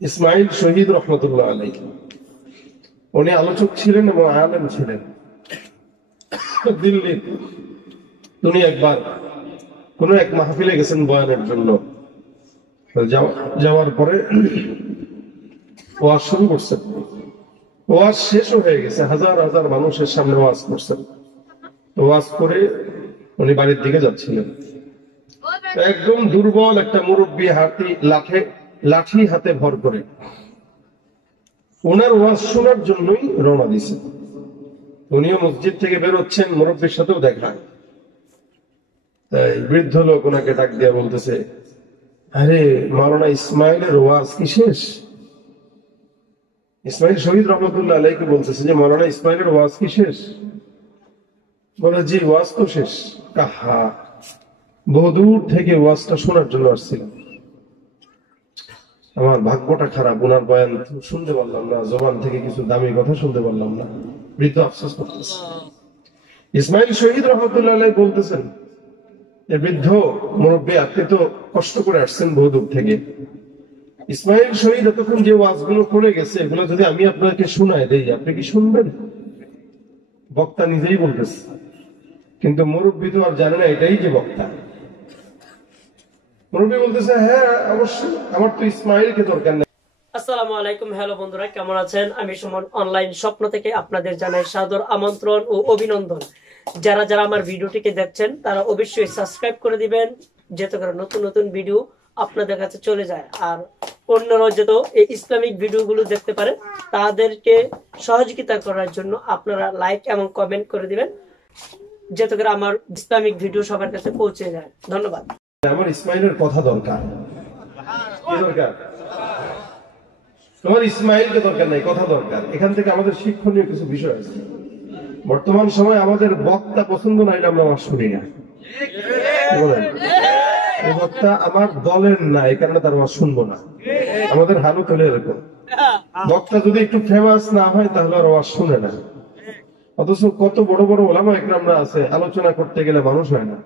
ইসমাইল শহীদ রহমতুল্লাহ আলাইহি, উনি আলোচক ছিলেন এবং আলেম ছিলেন দিল্লির। উনি একবার কোন এক মাহফিলে গেছেন বয়ানের জন্য। যাওয়ার পরে ওয়াজ শুরু করছেন। ওয়াজ শেষও হয়ে গেছে, হাজার হাজার মানুষের সামনে ওয়াজ করছেন। ওয়াজ করে উনি বাড়ির দিকে যাচ্ছিলেন। একদম দুর্বল একটা মুরব্বী লাঠি হাতে ভর করে ওনার ওয়াজ শোনার জন্যই রওনা দিছে। উনিও মসজিদ থেকে বেরোচ্ছেন, মুরব্বীর সাথেও দেখা। তাই বৃদ্ধ লোক ওনাকে ডাক দিয়ে বলতেছে, আরে মাওলানা ইসমাইলের ওয়াজ কি শেষ? ইসমাইল শহীদ রহমতুল্লাহ আলাইহি বলতেছে যে মাওলানা ইসমাইলের ওয়াজ কি শেষ? বলে, জি ওয়াজ তো শেষ। কাহা, বহুদূর থেকে ওয়াজটা শোনার জন্য আসছিলাম, আমার ভাগ্যটা খারাপ, ওনার বয়ান শুনতে পারলাম না, জবান থেকে কিছু দামি কথা শুনতে পারলাম না। বৃদ্ধ আফসোস করতেছে। ইসমাইল শহীদ রহমতুল্লাহ আলাইহি বলতেছেন, বৃদ্ধ মুরব্বী, আপনি তো কষ্ট করে আসছেন বহুদূর থেকে। ইসমাইল শহীদ এতক্ষণ যে ওয়াজগুলো করে গেছে, এগুলো যদি আমি আপনাকে শোনায় দেই, আপনি কি শুনবেন? বক্তা নিজেই বলতেছে, কিন্তু মুরব্বী তো আর জানে না এটাই যে বক্তা। মুরব্বী বলতেছে, হ্যাঁ অবশ্যই, আমার তো ইসমাইলকে দরকার নেই। আসসালামু আলাইকুম, হ্যালো বন্ধুরা, কেমন আছেন? আমি সুমন অনলাইন স্বপ্ন থেকে আপনাদের জানাই সাদর আমন্ত্রণ ও অভিনন্দন। যারা যারা আমার ভিডিওটিকে দেখছেন তারা অবশ্যই সাবস্ক্রাইব করে দিবেন, যাতে করে নতুন নতুন ভিডিও আপনাদের কাছে চলে যায়। আর অন্যরা যত এই ইসলামিক ভিডিওগুলো দেখতে পারে তাদেরকে সহযোগিতা করার জন্য আপনারা লাইক এবং কমেন্ট করে দিবেন, যাতে করে আমার ইসলামিক ভিডিও সবার কাছে পৌঁছে যায়। ধন্যবাদ। আমার ইসমাইলের কথা দরকার। কি দরকার? তোমার ইসমাইলকে দরকার নাই, কথা দরকার। এখান থেকে আমাদের শিক্ষণীয় কিছু বিষয় আছে। বর্তমান সময় আমাদের বক্তা পছন্দ না, এটা আমরা শুনি না। এই বক্তা আমার দলের না, এই কারণে তার ওয়াজ শুনবো না। আমাদের হালত হলে এরকম, বক্তা যদি একটু ফেমাস না হয় তাহলে আর ওয়াজ শুনে না। অথচ কত বড় বড় ওলামা ইকরামরা আছে, আলোচনা করতে গেলে মানুষ হয় না।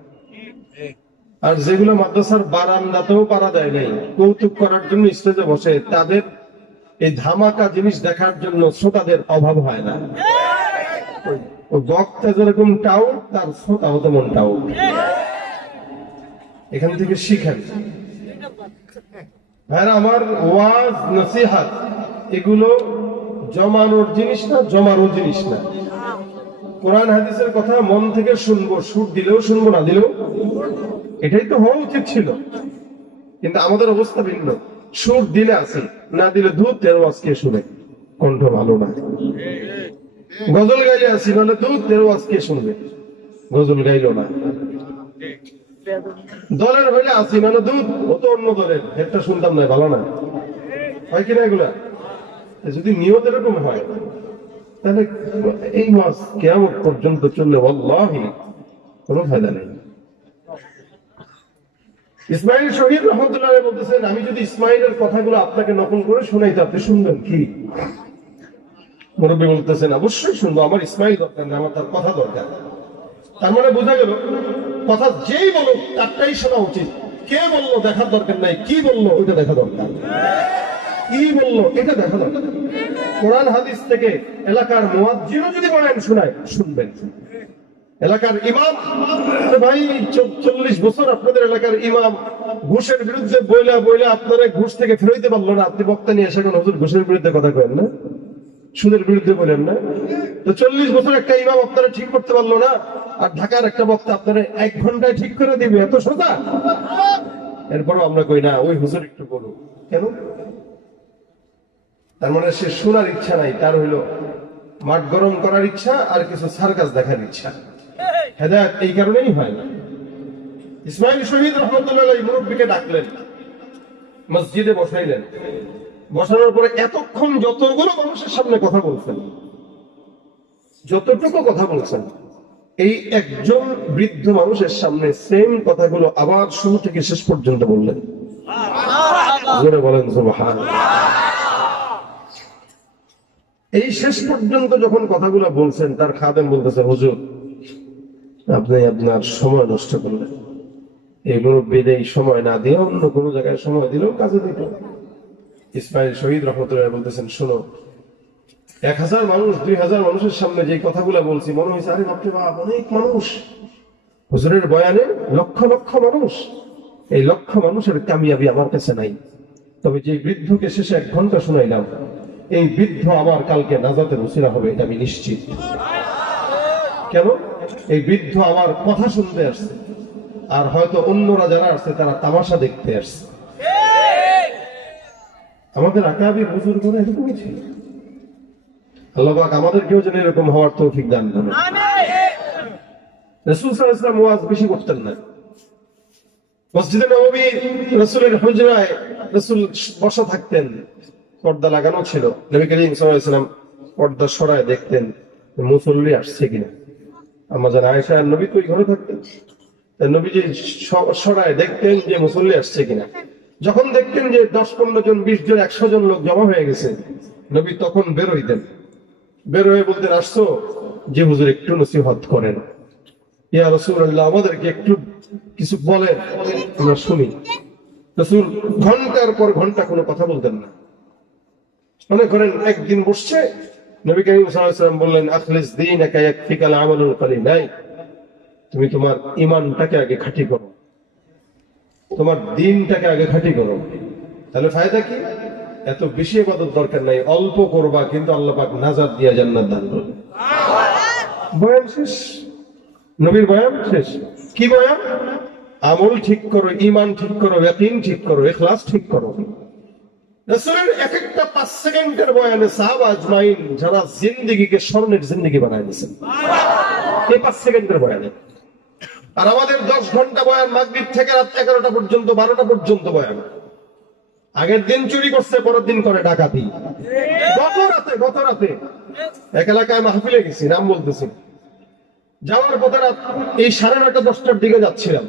আর যেগুলো মাদ্রাসার বারান্দাতেও পারা দেয় নাই, কৌতুক করার জন্য স্টেজে বসে, তাদের এই ধামাকা জিনিস দেখার জন্য শ্রোতাদের অভাব হয় না। ওই বক্তা যেরকম টাউট, তার শ্রোতাও তেমন টাউট। এখান থেকে শিখেন ভাইরা আমার। ওয়াজ নসিহাত এগুলো জমানোর জিনিস না, জমারও জিনিস না। কোরআন হাদিসের কথা মন থেকে শুনবো, সুর দিলেও শুনবো, না দিলেও, এটাই তো হওয়া উচিত ছিল। কিন্তু আমাদের অবস্থা ভিন্ন। সুর দিলে আসি, না দিলে দুধ তেরো আজকে শুনে, কণ্ঠ ভালো না। গজল গাইলে আসি, নাহলে দুধ তেরো আজকে শুনবে, গজল গাইল না। দলের হইলে আসি, নাহলে দুধ, ও তো অন্য দলের, একটা শুনতাম না, ভালো না। হয় কিনা এগুলা? যদি নিয়ত এরকম হয়, তাহলে এই মাস কিয়ামত পর্যন্ত চললে ওয়াল্লাহি কোনো ফায়দা নেই। ইসমাইল শহীদ রহমতুল্লাহ বলতেছেন, আমি যদি ইসমাইলের কথাগুলো আপনাকে নকল করে শোনাই, তো আপনি শুনবেন কি? মুরব্বী বলতেছেন, অবশ্যই শুনবো, আমার ইসমাইল দরকার না, আমার তার কথা দরকার। তার মানে বোঝা গেল, কথা যেই বলো তারটাই শোনা উচিত। কে বললো দেখার দরকার নাই, কি বললো ওইটা দেখা দরকার। কি বললো এটা দেখা দরকার। কোরআন হাদিস থেকে এলাকার মুয়াজ্জিনও যদি বয়ান শোনায়, শুনবেন। এলাকার ইমাম, ভাই 40 বছর আপনাদের এলাকার ইমাম ঘুষের বিরুদ্ধে বইলা বইলা আপনারা ঘুষ থেকে ফেরোইতে পারলো না, আপনি বক্তা নিয়ে এসে এখন হুজুর ঘুষের বিরুদ্ধে কথা কয়েন না, সুদের বিরুদ্ধে বলেন না। তো 40 বছর একটা ইমাম আপনারা ঠিক করতে পারলো না, আর ঢাকার একটা বক্তা আপনারা 1 ঘন্টায় ঠিক করে দিবে, এত সোজা? এরপরও আমরা কই না, ওই হুজুর একটু বলুন। কেন? তার মানে সে শোনার ইচ্ছা নাই, তার হইলো মাঠ গরম করার ইচ্ছা আর কিছু সার্কাস দেখার ইচ্ছা। হেদায়েত এই কারণেই হয় না। ইসমাইল শহীদ রহমতুল্লাহ আলাইহি মুরব্বীকে ডাকলেন, মসজিদে বসাইলেন। বসানোর পরে এতক্ষণ যতগুলো মানুষের সামনে কথা বলছেন, যতটুকু কথা বলছেন, এই একজন বৃদ্ধ মানুষের সামনে সেম কথাগুলো আবার শুরু থেকে শেষ পর্যন্ত বললেন। জোরে বলেন সুবহানাল্লাহ। এই শেষ পর্যন্ত যখন কথাগুলো বলছেন, তার খাদেম বলতেছে, হুজুর আপনি আপনার সময় নষ্ট করলেন। এই মুরব্বীর এই সময় না দিয়ে অন্য কোনো জায়গায় সময় দিলেও কাজে দিত। ইসমাইল শহীদ রহমতুল্লাহ বলতেছেন, শোনো, 1000 মানুষ 2000 মানুষের সামনে যে কথাগুলো বলছি, মনে হয়েছে আরে বাপরে বাপ, অনেক মানুষ। হুজুরের বয়ানে লক্ষ লক্ষ মানুষ, এই লক্ষ মানুষের কামিয়াবি আমার কাছে নাই। তবে যে বৃদ্ধকে শেষে 1 ঘন্টা শুনাইলাম, এই বৃদ্ধ আমার কালকে নাজাতের উসিলা হবে, এটা আমি নিশ্চিত। কেন? এই বৃদ্ধ আমার কথা শুনতে আসছে, আর হয়তো অন্যরা যারা আসছে তারা তামাশা দেখতে আসছে। আমাদের আকাবির হুজুরগণ এরকমই ছিল। আল্লাহ পাক আমাদেরকেও যেন এরকম হওয়ার তৌফিক দান করেন। রাসূল সাল্লাল্লাহু আলাইহি ওয়াসাল্লাম ওয়াজ বেশি করতেন না। মসজিদে নববী রাসূলের হুজরায় রাসূল বসা থাকতেন, পর্দা লাগানো ছিল। নবী করিম সাল্লাল্লাহু আলাইহি ওয়াসাল্লাম পর্দা সরায় দেখতেন মুসল্লি আসছে কিনা। আম্মা জান আয়েশা নবী তো ঘরে থাকতেন, নবীজি সরায় দেখতেন যে মুসল্লি আসছে কিনা। যখন দেখতেন যে 10-15 জন 20 জন 100 জন লোক জমা হয়ে গেছে, নবী তখন বের হইতেন। বের হয়ে বলতেন, আসছো যে হুজুর একটু নসিহত করেন, ইয়া রাসূলুল্লাহ আমাদেরকে একটু কিছু বলেন, আমরা শুনি। রাসূল ঘন্টার পর ঘন্টা কোনো কথা বলতেন না। মনে করেন একদিন বসছে, নবী করিম সাল্লাল্লাহু আলাইহি ওয়াসাল্লাম বললেন, আখলিস দীনাকা ইয়াকফিকাল আমালুল কলিলাই, তুমি তোমার ঈমানটাকে আগে খাঁটি করো, তোমার দ্বীনটাকে আগে খাঁটি করো। তাহলে ফায়দা কি? এত বেশি ইবাদত দরকার নাই, অল্প করবা, কিন্তু আল্লাহ পাক নাজাত দিয়া জান্নাত দান করবে। বয়ান শেষ, নবীর বয়ান শেষ। কি বয়ান? আমল ঠিক করো, ঈমান ঠিক করো, ইয়াকিন ঠিক করো, ইখলাস ঠিক করো। রাসূলের এক একটা 5 সেকেন্ডের বয়ানে সাহাবা আজমাইন যারা জিন্দেগিকে স্বর্ণের জিন্দেগি বানায় দিয়েছেন এই 5 সেকেন্ডের বয়ানে। আর আমাদের 10 ঘন্টা বয়ান, মাগরিব থেকে রাত 11টা পর্যন্ত, 12টা পর্যন্ত বয়ান। আগের দিন চুরি করছে, পরের দিন করে ডাকাতি। গত রাতে এক এলাকায় মাহফিলে গেছি, নাম বলতেছি। যাওয়ার পথে রাত এই 9:30 10টার দিকে যাচ্ছিলাম।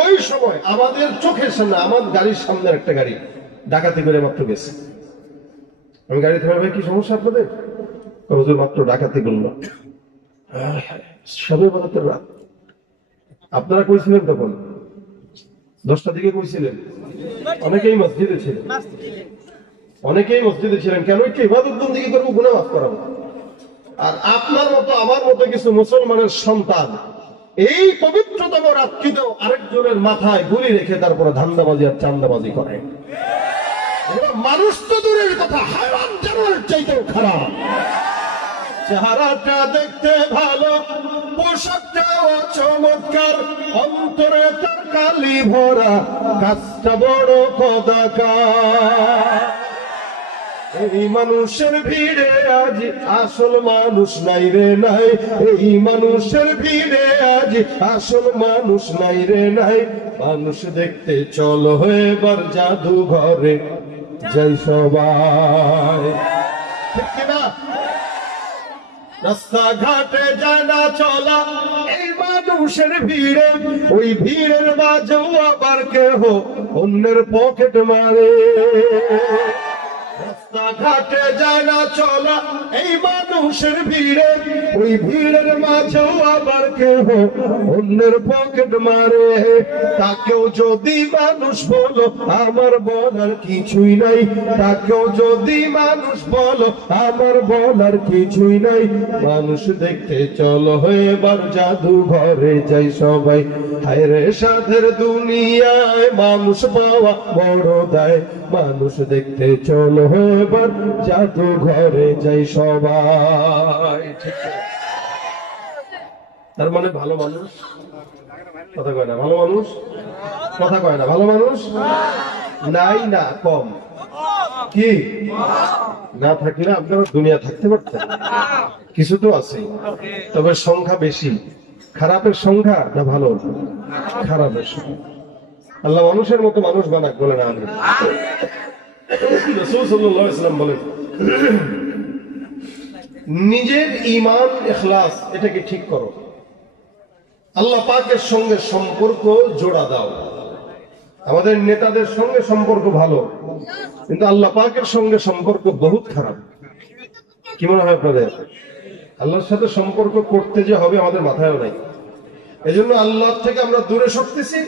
ওই সময় আমাদের চোখের সামনে, আমার গাড়ির সামনে একটা গাড়ি ডাকাতি করে মাত্র গেছে। আমি গাড়ি থেকে, ভাই কি সমস্যা আপনাদের? হুজুর মাত্র ডাকাতি করলো। সবে বরাতের রাত। আপনারা কইছিলেন তখন 10টার দিকে কইছিলেন? অনেকেই মসজিদে ছিলেন, অনেকেই মসজিদে ছিলেন। কেন? একটু ইবাদত বন্দেগী করবো, গুনাহ মাফ করাবো। আর আপনার মতো আমার মতো কিছু মুসলমানের সন্তান এই পবিত্রতম রাত্রিতেও আরেকজনের মাথায় গুলি রেখে তারপরে ধান্দাবাজি আর চান্দাবাজি করে। মানুষ তো দূরের কথা, হায়ওয়ান জানোয়ারের চাইতেও খারাপ। চেহারাটা দেখতে ভালো, পোশাকটাও চমৎকার, অন্তরে তার কালি ভরা, কাজটা বড় কদাকার। এই মানুষের ভিড়ে আজ আসল মানুষ নাই রে নাই, এই মানুষের ভিড়ে আজ আসল মানুষ নাই রে নাই। মানুষ দেখতে চলো এবার জাদুঘরে যাই সবাই, ঠিক কিনা? রাস্তাঘাটে জানা চলা এই মানুষের ভিড়ে, ওই ভিড়ের মাঝেও আবার কেহ অন্যের পকেট মারে। রাস্তাঘাটে জানা চলা এই মানুষের ভিড়ে, ওই ভিড়ের মাঝেও আবার কেহ অন্যের পকেট মারে। তাকেও যদি মানুষ বলো আমার বলার কিছুই নাই, তাকেও যদি মানুষ বলো আমার বলার কিছুই নাই। মানুষ দেখতে চলো এবার জাদুঘরে যাই সবাই, হায় রে সাধের দুনিয়ায় মানুষ পাওয়া বড় দায়। মানুষ দেখতে চলো এবার জাদুঘরে যাই সবাই। তার মানে ভালো মানুষ কথা কয় না, ভালো মানুষ কথা কয় না, ভালো মানুষ নাই না, কম। কি না থাকলে আপনারা দুনিয়া থাকতে পারতেন? কিছু তো আছে, তবে সংখ্যা বেশি। খারাপের সংখ্যা না ভালো? খারাপের সংখ্যা। আল্লাহ মানুষের মতো মানুষ বানাক, বলে না আমি। রাসূল সাল্লাল্লাহু আলাইহি ওয়াসাল্লাম বলেন, নিজের ঈমান ইখলাস এটাকে ঠিক করো, আল্লাহ পাকের সঙ্গে সম্পর্ক জোড়া দাও। আমাদের নেতাদের সঙ্গে সম্পর্ক ভালো, কিন্তু আল্লাহ পাকের সঙ্গে সম্পর্ক বহুত খারাপ। কি মনে হয় আপনাদের? আল্লাহর সাথে সম্পর্ক করতে যে হবে আমাদের মাথায়ও নাই। এজন্য আল্লাহ থেকে আমরা দূরে সরতেছি,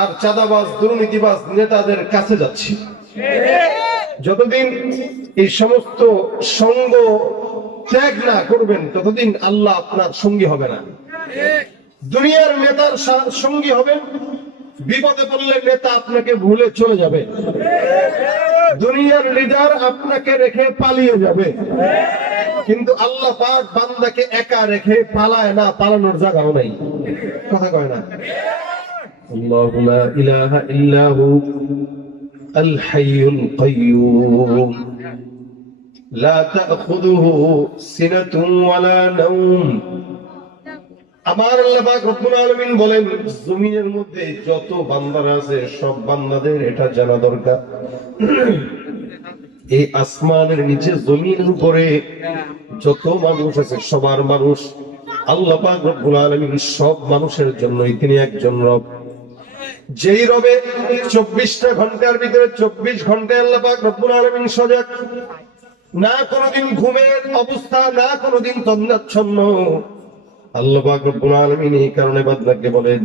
আর চাঁদাবাজ দুর্নীতিবাজ নেতাদের কাছে যাচ্ছি। যতদিন এই সমস্ত সঙ্গ ত্যাগ না করবেন ততদিন আল্লাহ আপনার সঙ্গী হবে না। দুনিয়ার নেতার সঙ্গী হবেন, বিপদে পড়লে নেতা আপনাকে ভুলে চলে যাবে, দুনিয়ার লিডার আপনাকে রেখে পালিয়ে যাবে, কিন্তু আল্লাহ পাক বান্দাকে একা রেখে পালায় না, পালানোর জায়গাও নাই। কথা কয় না? আল্লাহু লা ইলাহা ইল্লাহু আল হাইয়ুল কাইয়্যুম লা তাখুযুহু সিনাতুন ওয়ালা নাওম। আমার আল্লাহ পাক রব্বুল আলামিন বলেন, জমিনের মধ্যে যত বান্দারা আছে সব বান্দাদের এটা জানা দরকার, এই আসমানের নিচে জমিনের উপরে যত মানুষ আছে সবার মানুষ আল্লাহ পাক রব্বুল আলামিন সব মানুষের জন্যই তিনি একজন রব। যেই রবে 24টা ঘন্টার ভিতরে 24 ঘন্টায় আল্লাহ পাক রব্বুল আলামিন সজাগ, না কোনোদিন ঘুমের অবস্থা, না কোনোদিন তন্দ্রাচ্ছন্ন। আল্লাহ পাক রব্বুল আলামিন এই কারণে বান্দাকে বলেন,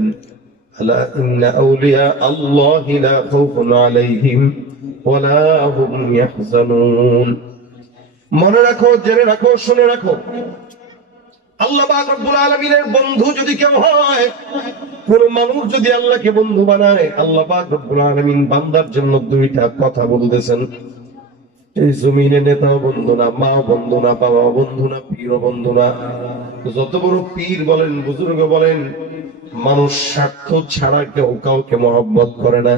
আলা ইন্না আউলিয়া আল্লাহি লা খাউফুন আলাইহিম ওয়ালা হুম ইয়াহজানুন। মনে রাখো, জেনে রাখো, শুনে রাখো, আল্লাহ পাক রব্বুল আলামিনের বন্ধু যদি কেউ হয়, কোন মানুষ যদি আল্লাহকে বন্ধু বানায়, আল্লাহ পাক রব্বুল আলামিন বান্দার জন্য দুইটা কথা বলতেছেন। এই জমিনে নেতা বন্ধু না, মা বন্ধু না, বাবা বন্ধু না, পীর বন্ধু না। যত বড় পীর বলেন, বুজুর্গ বলেন, মানুষ স্বার্থ ছাড়া কেউ কাউকে মহব্বত করে না,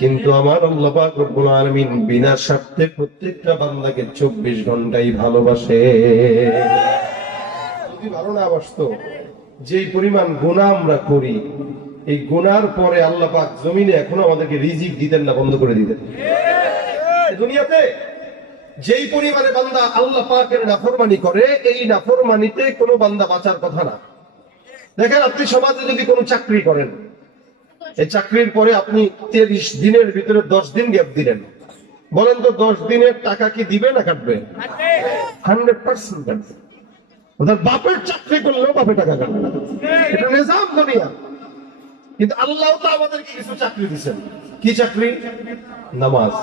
কিন্তু আমার আল্লাহ পাক রব্বুল আলামিন বিনা স্বার্থে প্রত্যেকটা বান্দাকে 24 ঘন্টাই ভালোবাসে। যদি ভালো না বাসতো, যেই পরিমাণ গুনাহ আমরা করি, এই গুনার পরে আল্লাহ পাক জমিনে এখনো আমাদেরকে রিজিক দিতেন না, বন্ধ করে দিতেন। দুনিয়াতে যেই পরিমাণে বান্দা আল্লাহ পাকের নাফরমানি করে, এই নাফরমানিতে কোনো বান্দা বাঁচার কথা না। দেখেন, আপনি সমাজে যদি কোনো চাকরি করেন, এই চাকরির পরে আপনি 30 দিনের ভিতরে 10 দিন গ্যাপ দিলেন, বলেন তো 10 দিনের টাকা কি দিবে না কাটবে? 100% কাটবে। ওদের বাপের চাকরি করলেও বাপে টাকা কাটবে না, এটা নিজাম দুনিয়া। কিন্তু আল্লাহ তো আমাদেরকে কিছু চাকরি দিচ্ছেন। কি চাকরি? নামাজ।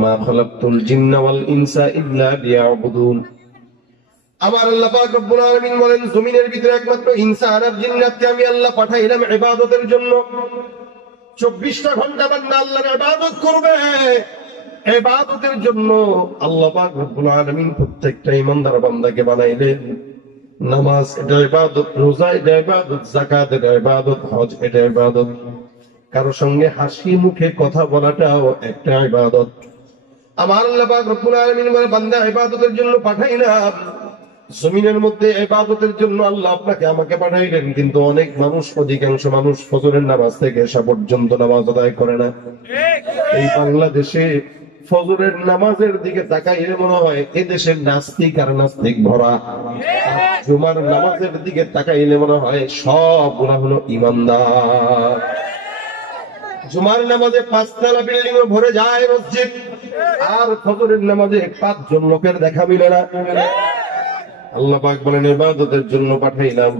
মা খালাকতুল জিন্না ওয়াল ইনসা ইল্লা লিয়াবুদুন। আমার আল্লাহ পাক রব্বুল আলামিন বলেন, জমিনের ভিতরে একমাত্র ইনসান আর জিন্নাতকে আমি আল্লাহ পাঠাইলাম ইবাদতের জন্য। 24টা ঘন্টা বান্দা আল্লাহর ইবাদত করবে, ইবাদতের জন্য আল্লাহ পাক রব্বুল আলামিন প্রত্যেকটা ঈমানদার বান্দাকে বানাইলেন। নামাজ এটা ইবাদত, রোজা এটা ইবাদত, যাকাত এটা ইবাদত, হজ এটা ইবাদত, কারো সঙ্গে হাসি মুখে কথা বলাটাও একটা ইবাদত। আমার আল্লাহ পাক রব্বুল আলামিন বলে, বান্দা ইবাদতের জন্য পাঠাইলাম। জমিনের মধ্যে ইবাদতের জন্য আল্লাহ আপনাকে আমাকে পাঠাইলেন, কিন্তু অনেক মানুষ, অধিকাংশ মানুষ ফজরের নামাজ থেকে এসা পর্যন্ত নামাজ আদায় করে না। এই বাংলাদেশে ফজরের নামাজের দিকে তাকাইলে মনে হয় এ দেশের নাস্তিক আর নাস্তিক ভরা। জুমার নামাজের দিকে তাকাইলে মনে হয় সবগুলা হলো ইমানদার। জুমার নামাজে 5 তলা বিল্ডিং ভরে যায় মসজিদ, আর ফজরের নামাজে 5 জন লোকের দেখা মিলে না। আল্লাহ পাক বলেন, ইবাদতের জন্য পাঠাইলাম,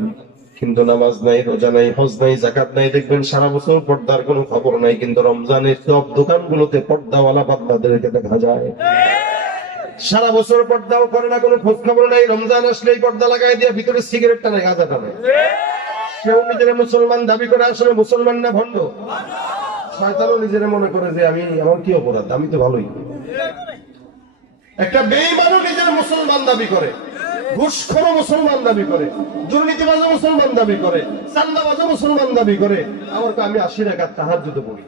কিন্তু নামাজ নাই, রোজা নাই, হজ নাই, যাকাত নাই। দেখবেন সারা বছর পর্দার কোনো খবর নাই, কিন্তু রমজানের সব দোকানগুলোতে পর্দাওয়ালা বান্দাদেরকে দেখা যায়। সারা বছর পর্দাও করে না, কোনো খোঁজ খবর নাই, রমজান আসলেই পর্দা লাগাই দিয়ে ভিতরে সিগারেট টানে, গাঁজা টানে। সেও নিজের মুসলমান দাবি করে, আসলে মুসলমান না ভণ্ড। শয়তানও নিজের মনে করে যে আমার কি অপরাধ, আমি তো ভালোই। একটা বেঈমানও নিজের মুসলমান দাবি করে, ঘুষখোরও মুসলমান দাবি করে, দুর্নীতিবাজও মুসলমান দাবি করে, চান্দাবাজও মুসলমান দাবি করে। আমার তো আমি 80 রাকাত তাহাজ্জুদ পড়ি।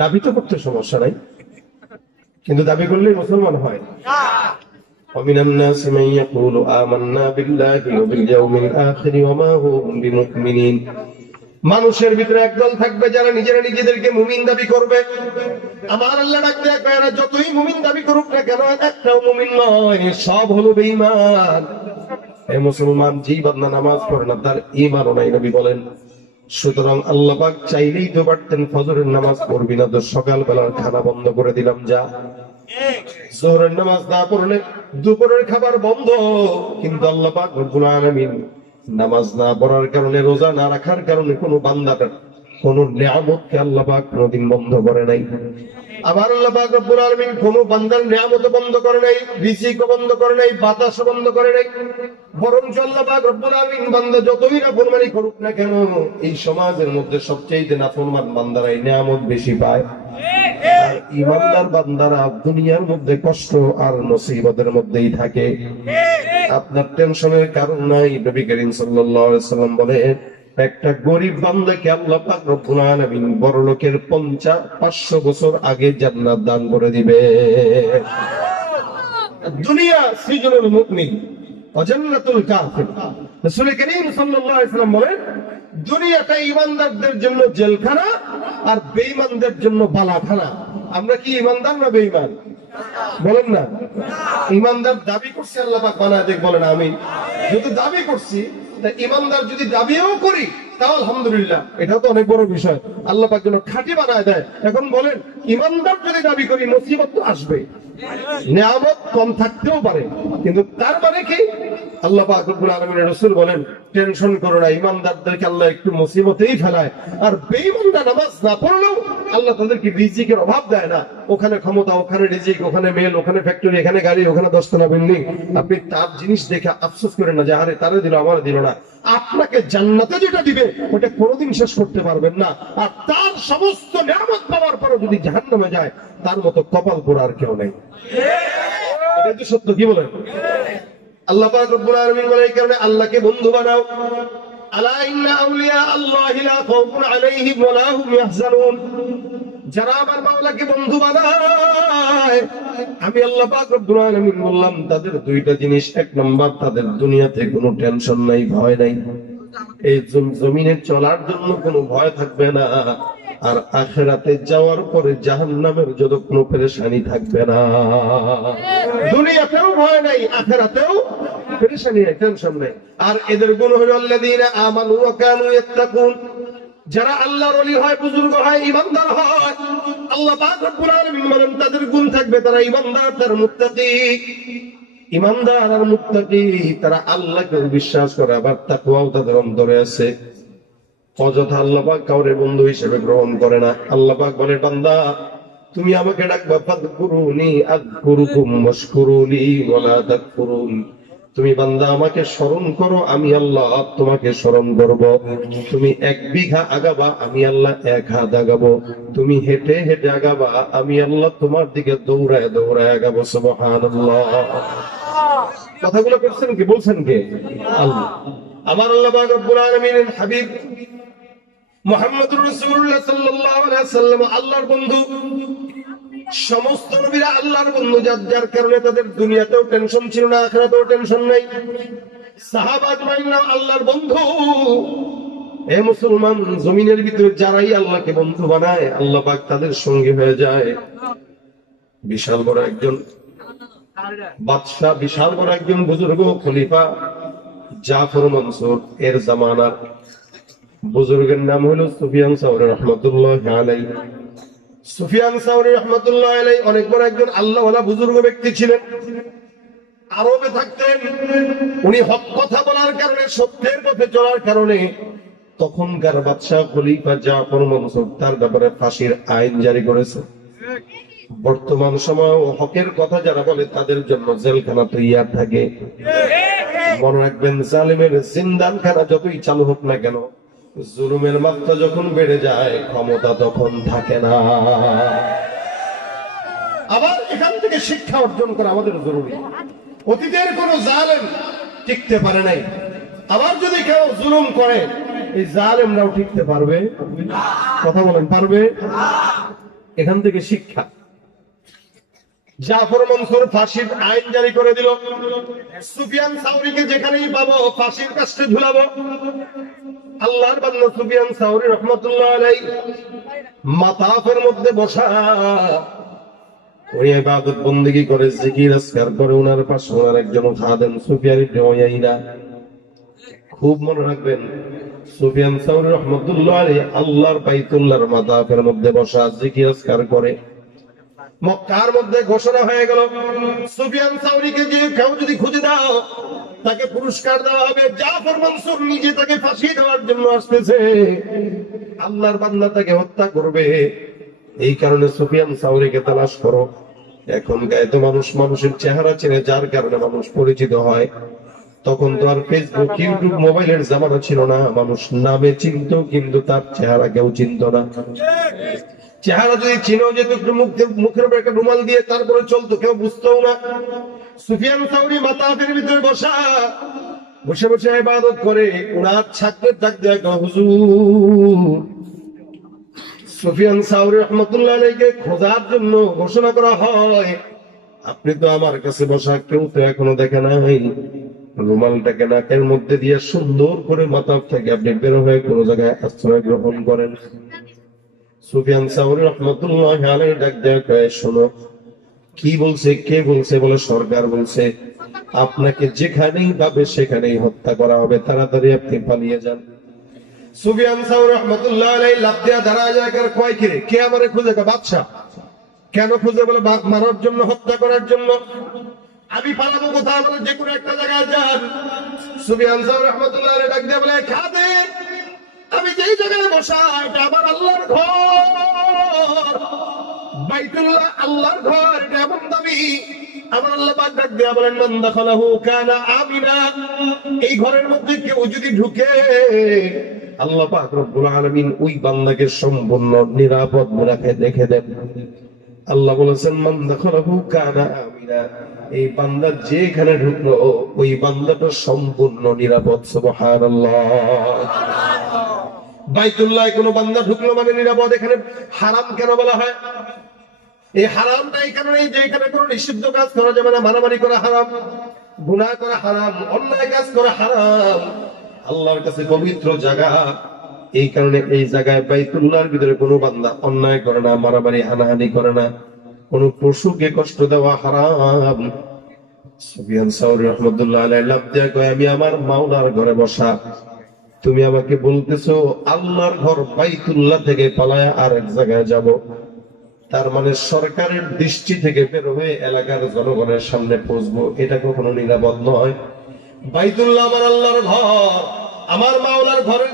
দাবি তো করতে সমস্যা নাই, কিন্তু দাবি করলেই মুসলমান হয় না। ومن الناس من يقول آمنا بالله وباليوم الآخر وما هم بمؤمنين। মানুষের ভিতরে একদল থাকবে যারা নিজেরা নিজেদেরকে মুমিন দাবি করবে। আমার আল্লাহ ডাকতে একবার, যতই মুমিন দাবি করুক না কেন, একটাও মুমিন নয়, সব হলো বেঈমান। এই মুসলমান যেই বান্দা নামাজ পড়ে না, তার ঈমানও নাই, নবী বলেন। সুতরাং আল্লাহ পাক চাইলেই তো পারতেন, ফজরের নামাজ পড়বি না তো সকালবেলার খানা বন্ধ করে দিলাম, যা। জোহরের নামাজ না পড়লে দুপুরের খাবার বন্ধ। কিন্তু আল্লাহ পাক রব্বুল আলামিন নামাজ না পড়ার কারণে, রোজা না রাখার কারণে কোন বান্দাটার কোন নিয়ামতকে আল্লাহ পাক কোনদিন বন্ধ করে নাই। আবার আল্লাহ পাক রব্বুল আলামিন কোন বান্দার নিয়ামত বন্ধ করে নাই, রিজিক বন্ধ করে নাই, বাতাস বন্ধ করে নাই। বরঞ্চ আল্লাহ পাক রব্বুল আলামিন বান্দা যতই নাফরমানি করুক না কেন, এই সমাজের মধ্যে সবচেয়ে নাফরমান বান্দারা এই নিয়ামত বেশি পায়। আর ইমানদার বান্দারা দুনিয়ার মধ্যে কষ্ট আর মুসিবতের মধ্যেই থাকে। আপনার টেনশনের কারণ নাই। নবী করিম সাল্লাল্লাহু আলাইহি ওয়াসাল্লাম বলে, একটা গরিব বান্দাকে আল্লাহ পাক রব্বুল আলামিন বড় লোকের 500 বছর আগে জান্নাত দান করে দিবে। দুনিয়া সিজনুল মুমিন ওয়া জান্নাতুল কাফির। রাসূল করিম সাল্লাল্লাহু আলাইহি ওয়াসাল্লাম বলেন, দুনিয়াটা ইমানদারদের জন্য জেলখানা আর বেঈমানদের জন্য বালাখানা। আমরা কি ইমানদার না বেঈমান? বলেন না। ইমানদার দাবি করছি, আল্লাহ পাক বানায় দেখ, বলেন আমিন। যদি দাবি করছি, তা ইমানদার যদি দাবিও করি তাও আলহামদুলিল্লাহ, এটা তো অনেক বড় বিষয়। আল্লাহ পাক যেন খাঁটি বানায় দেয়। এখন বলেন, ইমানদার যদি দাবি করি, মুসিবত তো আসবে, নিয়ামত কম থাকতেও পারে, কিন্তু তার মানে কি? আল্লাহ পাক রব্বুল আলামিনের রাসূল বলেন, টেনশন করো না, ইমানদারদেরকে আল্লাহ একটু মুসিবতেই ফেলায়। আর বেঈমানরা নামাজ না পড়লেও আল্লাহ তাদেরকে রিজিকের অভাব দেয় না। ওখানে ক্ষমতা, ওখানে রিজিক, ওখানে মেল, ওখানে ফ্যাক্টরি, এখানে গাড়ি, ওখানে 10তলা বিল্ডিং। আপনি তার জিনিস দেখে আফসোস করেন না যে আরে তারে দিল, আমার দিল না। আপনাকে জান্নাতে যেটা দিবে ওটা কোনোদিন শেষ করতে পারবেন না। আর তার সমস্ত নিয়ামত পাওয়ার পরে যদি জাহান্নামে যায়, তার মতো কপাল পোড়া আর কেউ নেই। এটা তো সত্য, কি বলেন? আল্লাহ পাক রব্বুল আলামিন বলে, এই কারণে আল্লাহকে বন্ধু বানাও। আলা ইন্না আউলিয়া আল্লাহি লা খাউফুন আলাইহিম ওয়া লা হুম ইয়াহজানুন। যারা আমার মাওলাকে বন্ধু বানায়, আমি আল্লাহ পাক রব্বুল আলামিন বললাম তাদের দুইটা জিনিস। এক নাম্বার, তাদের দুনিয়াতে কোনো টেনশন নাই, ভয় নাই। এই জমিনে চলার জন্য কোনো ভয় থাকবে না। আর আখিরাতে যাওয়ার পরে জাহান্নামের যত কোনো পেরেশানি থাকবে না। দুনিয়াতেও ভয় নাই, আখিরাতেও পেরেশানি নাই, টেনশন নাই। আর এদের গুণ হলো আল্লাযীনা আমানু ওয়া কানু ইয়াত্তাকুন। যারা আল্লাহর ওলি হয়, বুজুর্গ হয়, ঈমানদার হয়, আল্লাহ পাক রব্বুল আলামিন বলেন তাদের গুণ থাকবে, তারা ঈমানদার, তারা মুত্তাকি। ঈমানদার আর মুত্তাকি, তারা আল্লাহকে বিশ্বাস করে, আবার তাকওয়াও তাদের অন্তরে আছে। অযথা আল্লাহ পাক কাউরে বন্ধু হিসেবে গ্রহণ করে না। আল্লাহ পাক বলে, বান্দা তুমি আমাকে ডাকবা, ফাদকুরুনি আযকুরুকুম ওয়াশকুরুলি ওয়া লা তাকফুরুন। তুমি বান্দা আমাকে স্মরণ করো, আমি আল্লাহ তোমাকে স্মরণ করব। তুমি 1 বিঘা আগাবা, আমি আল্লাহ 1 হাত আগাবো। তুমি হেঁটে হেঁটে আগাবা, আমি আল্লাহ তোমার দিকে দৌড়ায় দৌড়ায় আগাবো। সুবহানাল্লাহ। কথাগুলো করছেন কি, বলছেন কে? আল্লাহ। আমার আল্লাহ পাক রব্বুল আলামিনের হাবিব মুহাম্মদুর রাসূলুল্লাহ সাল্লাল্লাহু আলাইহি ওয়াসাল্লাম আল্লাহর বন্ধু। সমস্ত নবীরা আল্লাহর বন্ধু, যার কারণে তাদের দুনিয়াতেও টেনশন ছিল না, আখিরাতেও টেনশন নাই। সাহাবা আজমাইনরা আল্লাহর বন্ধু। এ মুসলমান, জমিনের ভিতরে যারাই আল্লাহকে বন্ধু বানায়, আল্লাহ পাক তাদের সঙ্গী হয়ে যায়। বিশাল বড় একজন বাদশা, বিশাল বড় একজন বুজুর্গ খলিফা জাফর মনসুর, এর জামানার বুজুর্গের নাম হলো সুফিয়ান সাওরী রাহমাতুল্লাহি আলাইহি। সুফিয়ান সাওরী রাহমাতুল্লাহি আলাইহি অনেক বড় একজন আল্লাহওয়ালা বুজুর্গ ব্যক্তি ছিলেন। আরবে থাকতেন। উনি হক কথা বলার কারণে, সত্যের পথে চলার কারণে তখনকার বাদশা খলিফা জাফর মনসুর তার ব্যাপারে ফাঁসির আইন জারি করেছে। বর্তমান সময় হকের কথা যারা বলে তাদের জন্য জেলখানা তৈয়ার থাকে। মনে রাখবেন, জালিমের জিন্দানখানা যতই চালু হোক না কেন, জুলুমের মাত্রা যখন বেড়ে যায়, ক্ষমতা তখন থাকে না। আবার এখান থেকে শিক্ষা অর্জন করা আমাদের জরুরি। অতীতের কোন জালেম টিকতে পারে নাই, আবার যদি কেউ জুলুম করে, এই জালেমরাও টিকতে পারবে? কথা বলেন, পারবে? এখান থেকে শিক্ষা। জাফর মনসুর ফাঁসির আইন জারি করে দিল। সুফিয়ান সাওরীকে যেখানেই পাবো ফাঁসির কাস্টে ঝুলাবো। আল্লাহর বান্দা সুফিয়ান সাওরী রাহমাতুল্লাহ আলাইহি মাতাফের মধ্যে বসা, উনি ইবাদত বন্দেগী করে, জিকির আজকার করে। ওনার পাশে ওনার একজন খাদেম সুফিয়ান ইবনে উয়াইনা। খুব মনে রাখবেন, সুফিয়ান সাওরী রাহমাতুল্লাহ আলাইহি আল্লাহর বাইতুল্লাহর মাতাফের মধ্যে বসা, জিকির আজকার করে। মক্কার মধ্যে ঘোষণা হয়ে গেল, সুফিয়ান সাওরীকে যে কেউ যদি খুঁজে দাও, তাকে পুরস্কার দেওয়া হবে। জাফর মনসুর নিজে তাকে ফাঁসি দেওয়ার জন্য আসতেছে। আল্লাহর বান্দা তাকে হত্যা করবে। এই কারণে সুফিয়ান সাউরীকে তালাশ করো। এখন গায়ে তো মানুষের চেহারা চেনে, যার কারণে মানুষ পরিচিত হয়। তখন তো আর ফেসবুক, ইউটিউব, মোবাইলের জামানা ছিল না। মানুষ নামে চিনত, কিন্তু তার চেহারা কেউ চিনত না। চেহারা যদি চিনো যেত, মুখের উপর একটা রুমাল দিয়ে তারপরে চলতো, কেউ বুঝতো না। সুফিয়ান সাউরী মাতাফের ভিতরে বসে বসে ইবাদত করে। ওনার ছাত্রের ডাক দেয়া, হুজুর। সুফিয়ান সাউরী রাহমাতুল্লাহ আলাইহিকে খোঁজার জন্য ঘোষণা করা হয়, আপনি তো আমার কাছে বসা, কেউ তো এখনো দেখে নাই। রুমালটাকে নাকের মধ্যে দিয়ে সুন্দর করে মাথার থেকে আপনি বের হয়ে কোন জায়গায় আশ্রয় গ্রহণ করেন। সুফিয়ান সাউরী রাহমাতুল্লাহ আলাইহি ডাক দেয়া কয়, শোনো কি বলছে, কে বলছে? বলে সরকার বলছে আপনাকে যেখানেই পাবে সেখানেই হত্যা করা হবে, তাড়াতাড়ি আপনি পালিয়ে যান। সুফিয়ান সাউরী রাহমাতুল্লাহ আলাইহি লাফ দিয়া দাঁড়ায় যায়, কয় কি রে, কে আমারে খুঁজে? বাদশা। কেন খুঁজে? বলে মারার জন্য, হত্যা করার জন্য। আমি পালাবো কোথায়? বলে যে কোনো একটা জায়গায় যান। সুফিয়ান সাউরী রাহমাতুল্লাহ আলাইহি ডাক দিয়া বলে, খাদেম, আমি যেই জায়গায় বসা এটা আমার আল্লাহর ঘর, বাইতুল্লাহ আল্লাহর ঘর, এটা এমন দামি। আমার আল্লাহ পাক ডাক দিয়া বলেন, মান দাখালাহু কানা আমিনা, এই ঘরের মধ্যে কেউ যদি ঢুকে আল্লাহ পাক রব্বুল আলামিন ওই বান্দাকে সম্পূর্ণ নিরাপদ রেখে দেন। আল্লাহ বলেছেন, মান দাখালাহু কানা আমিনা, এই বান্দা যেখানে ঢুকলো ওই বান্দাটা সম্পূর্ণ নিরাপদ। সুবহানাল্লাহ। বাইতুল্লাহ কোনো বান্দা ঢুকলো মানে নিরাপদ। এখানে হারাম কেন বলা হয়? এই হারামটা এই কারণে যে এখানে কোনো নিষিদ্ধ কাজ করা যাবে না। মারামারি করা হারাম, গুনাহ করা হারাম, অন্যায় কাজ করা হারাম। আল্লাহর কাছে পবিত্র জায়গা, এই কারণে এই জায়গায় বাইতুল্লাহর ভিতরে কোনো বান্দা অন্যায় করে না, মারামারি হানাহানি করে না, কোন পশুকে কষ্ট দেওয়া হারাম। সুফিয়ান সাউরী রাহমাতুল্লাহ আলাইহি লাফ দিয়া কয়, আমি আমার মাওলার ঘরে বসা, তুমি আমাকে বলতেছো আল্লাহর ঘর বাইতুল্লাহ থেকে পালায়া আরেক জায়গায় যাব? তার মানে সরকারের দৃষ্টি থেকে বের হয়ে এলাকার জনগণের সামনে পৌঁছবো, এটা কখনো নিরাপদ নয়। বাইতুল্লাহ আমার আল্লাহর ঘর, আমার মাওলার ঘরে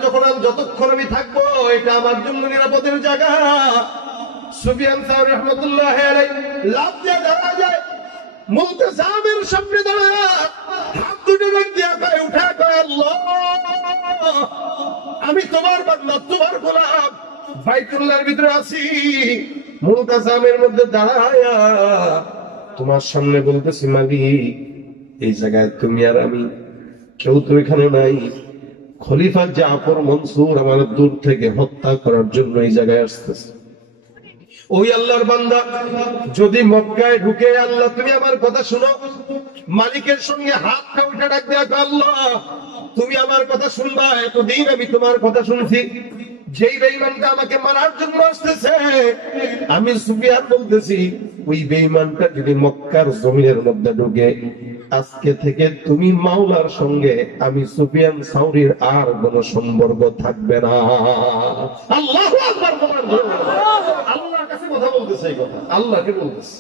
যতক্ষণ আমি থাকবো এটা আমার জন্য নিরাপদের জায়গা। সুফিয়ান সাউরী রাহমাতুল্লাহ আলাইহি লাফ দিয়ে দাঁড়া যায়, মুলতাজামের সামনে দাঁড়ায়, হাত দুটো দিয়ে কয়, উঠা কয়, আল্লাহ, আমি তোমার বান্দা, তোমার গোলাম, বাইতুল্লাহর ভিতরে আছি, মুলতাজামের মধ্যে দাঁড়ায়া তোমার সামনে বলতেছি, মালিক, এই জায়গায় তুমি আর আমি, কেউ তো এখানে নাই। খলিফা জাফর মনসুর আমার দূর থেকে হত্যা করার জন্য এই জায়গায় আসতেছে। ওই আল্লাহর বান্দা যদি মক্কায় ঢুকে, আল্লাহ তুমি আমার কথা শুনো, মালিকের সঙ্গে হাতটা উঠে ডাক দেয়া, আল্লাহ তুমি আমার কথা শুনবা, এতদিন আমি তোমার কথা শুনছি। যেই বেঈমানটা আমাকে মারার জন্য আসতেছে, আমি সুফিয়ান বলতেছি, ওই বেঈমানটা যদি মক্কার জমিনের মধ্যে ঢুকে, আজকে থেকে তুমি মাওলার সঙ্গে আমি সুফিয়ান সাউরীর আর কোন সম্পর্ক থাকবে না। আল্লাহু আকবার। আল্লাহর কাছে কথা বলতেছে, এই কথা আল্লাহকে বলতেছে।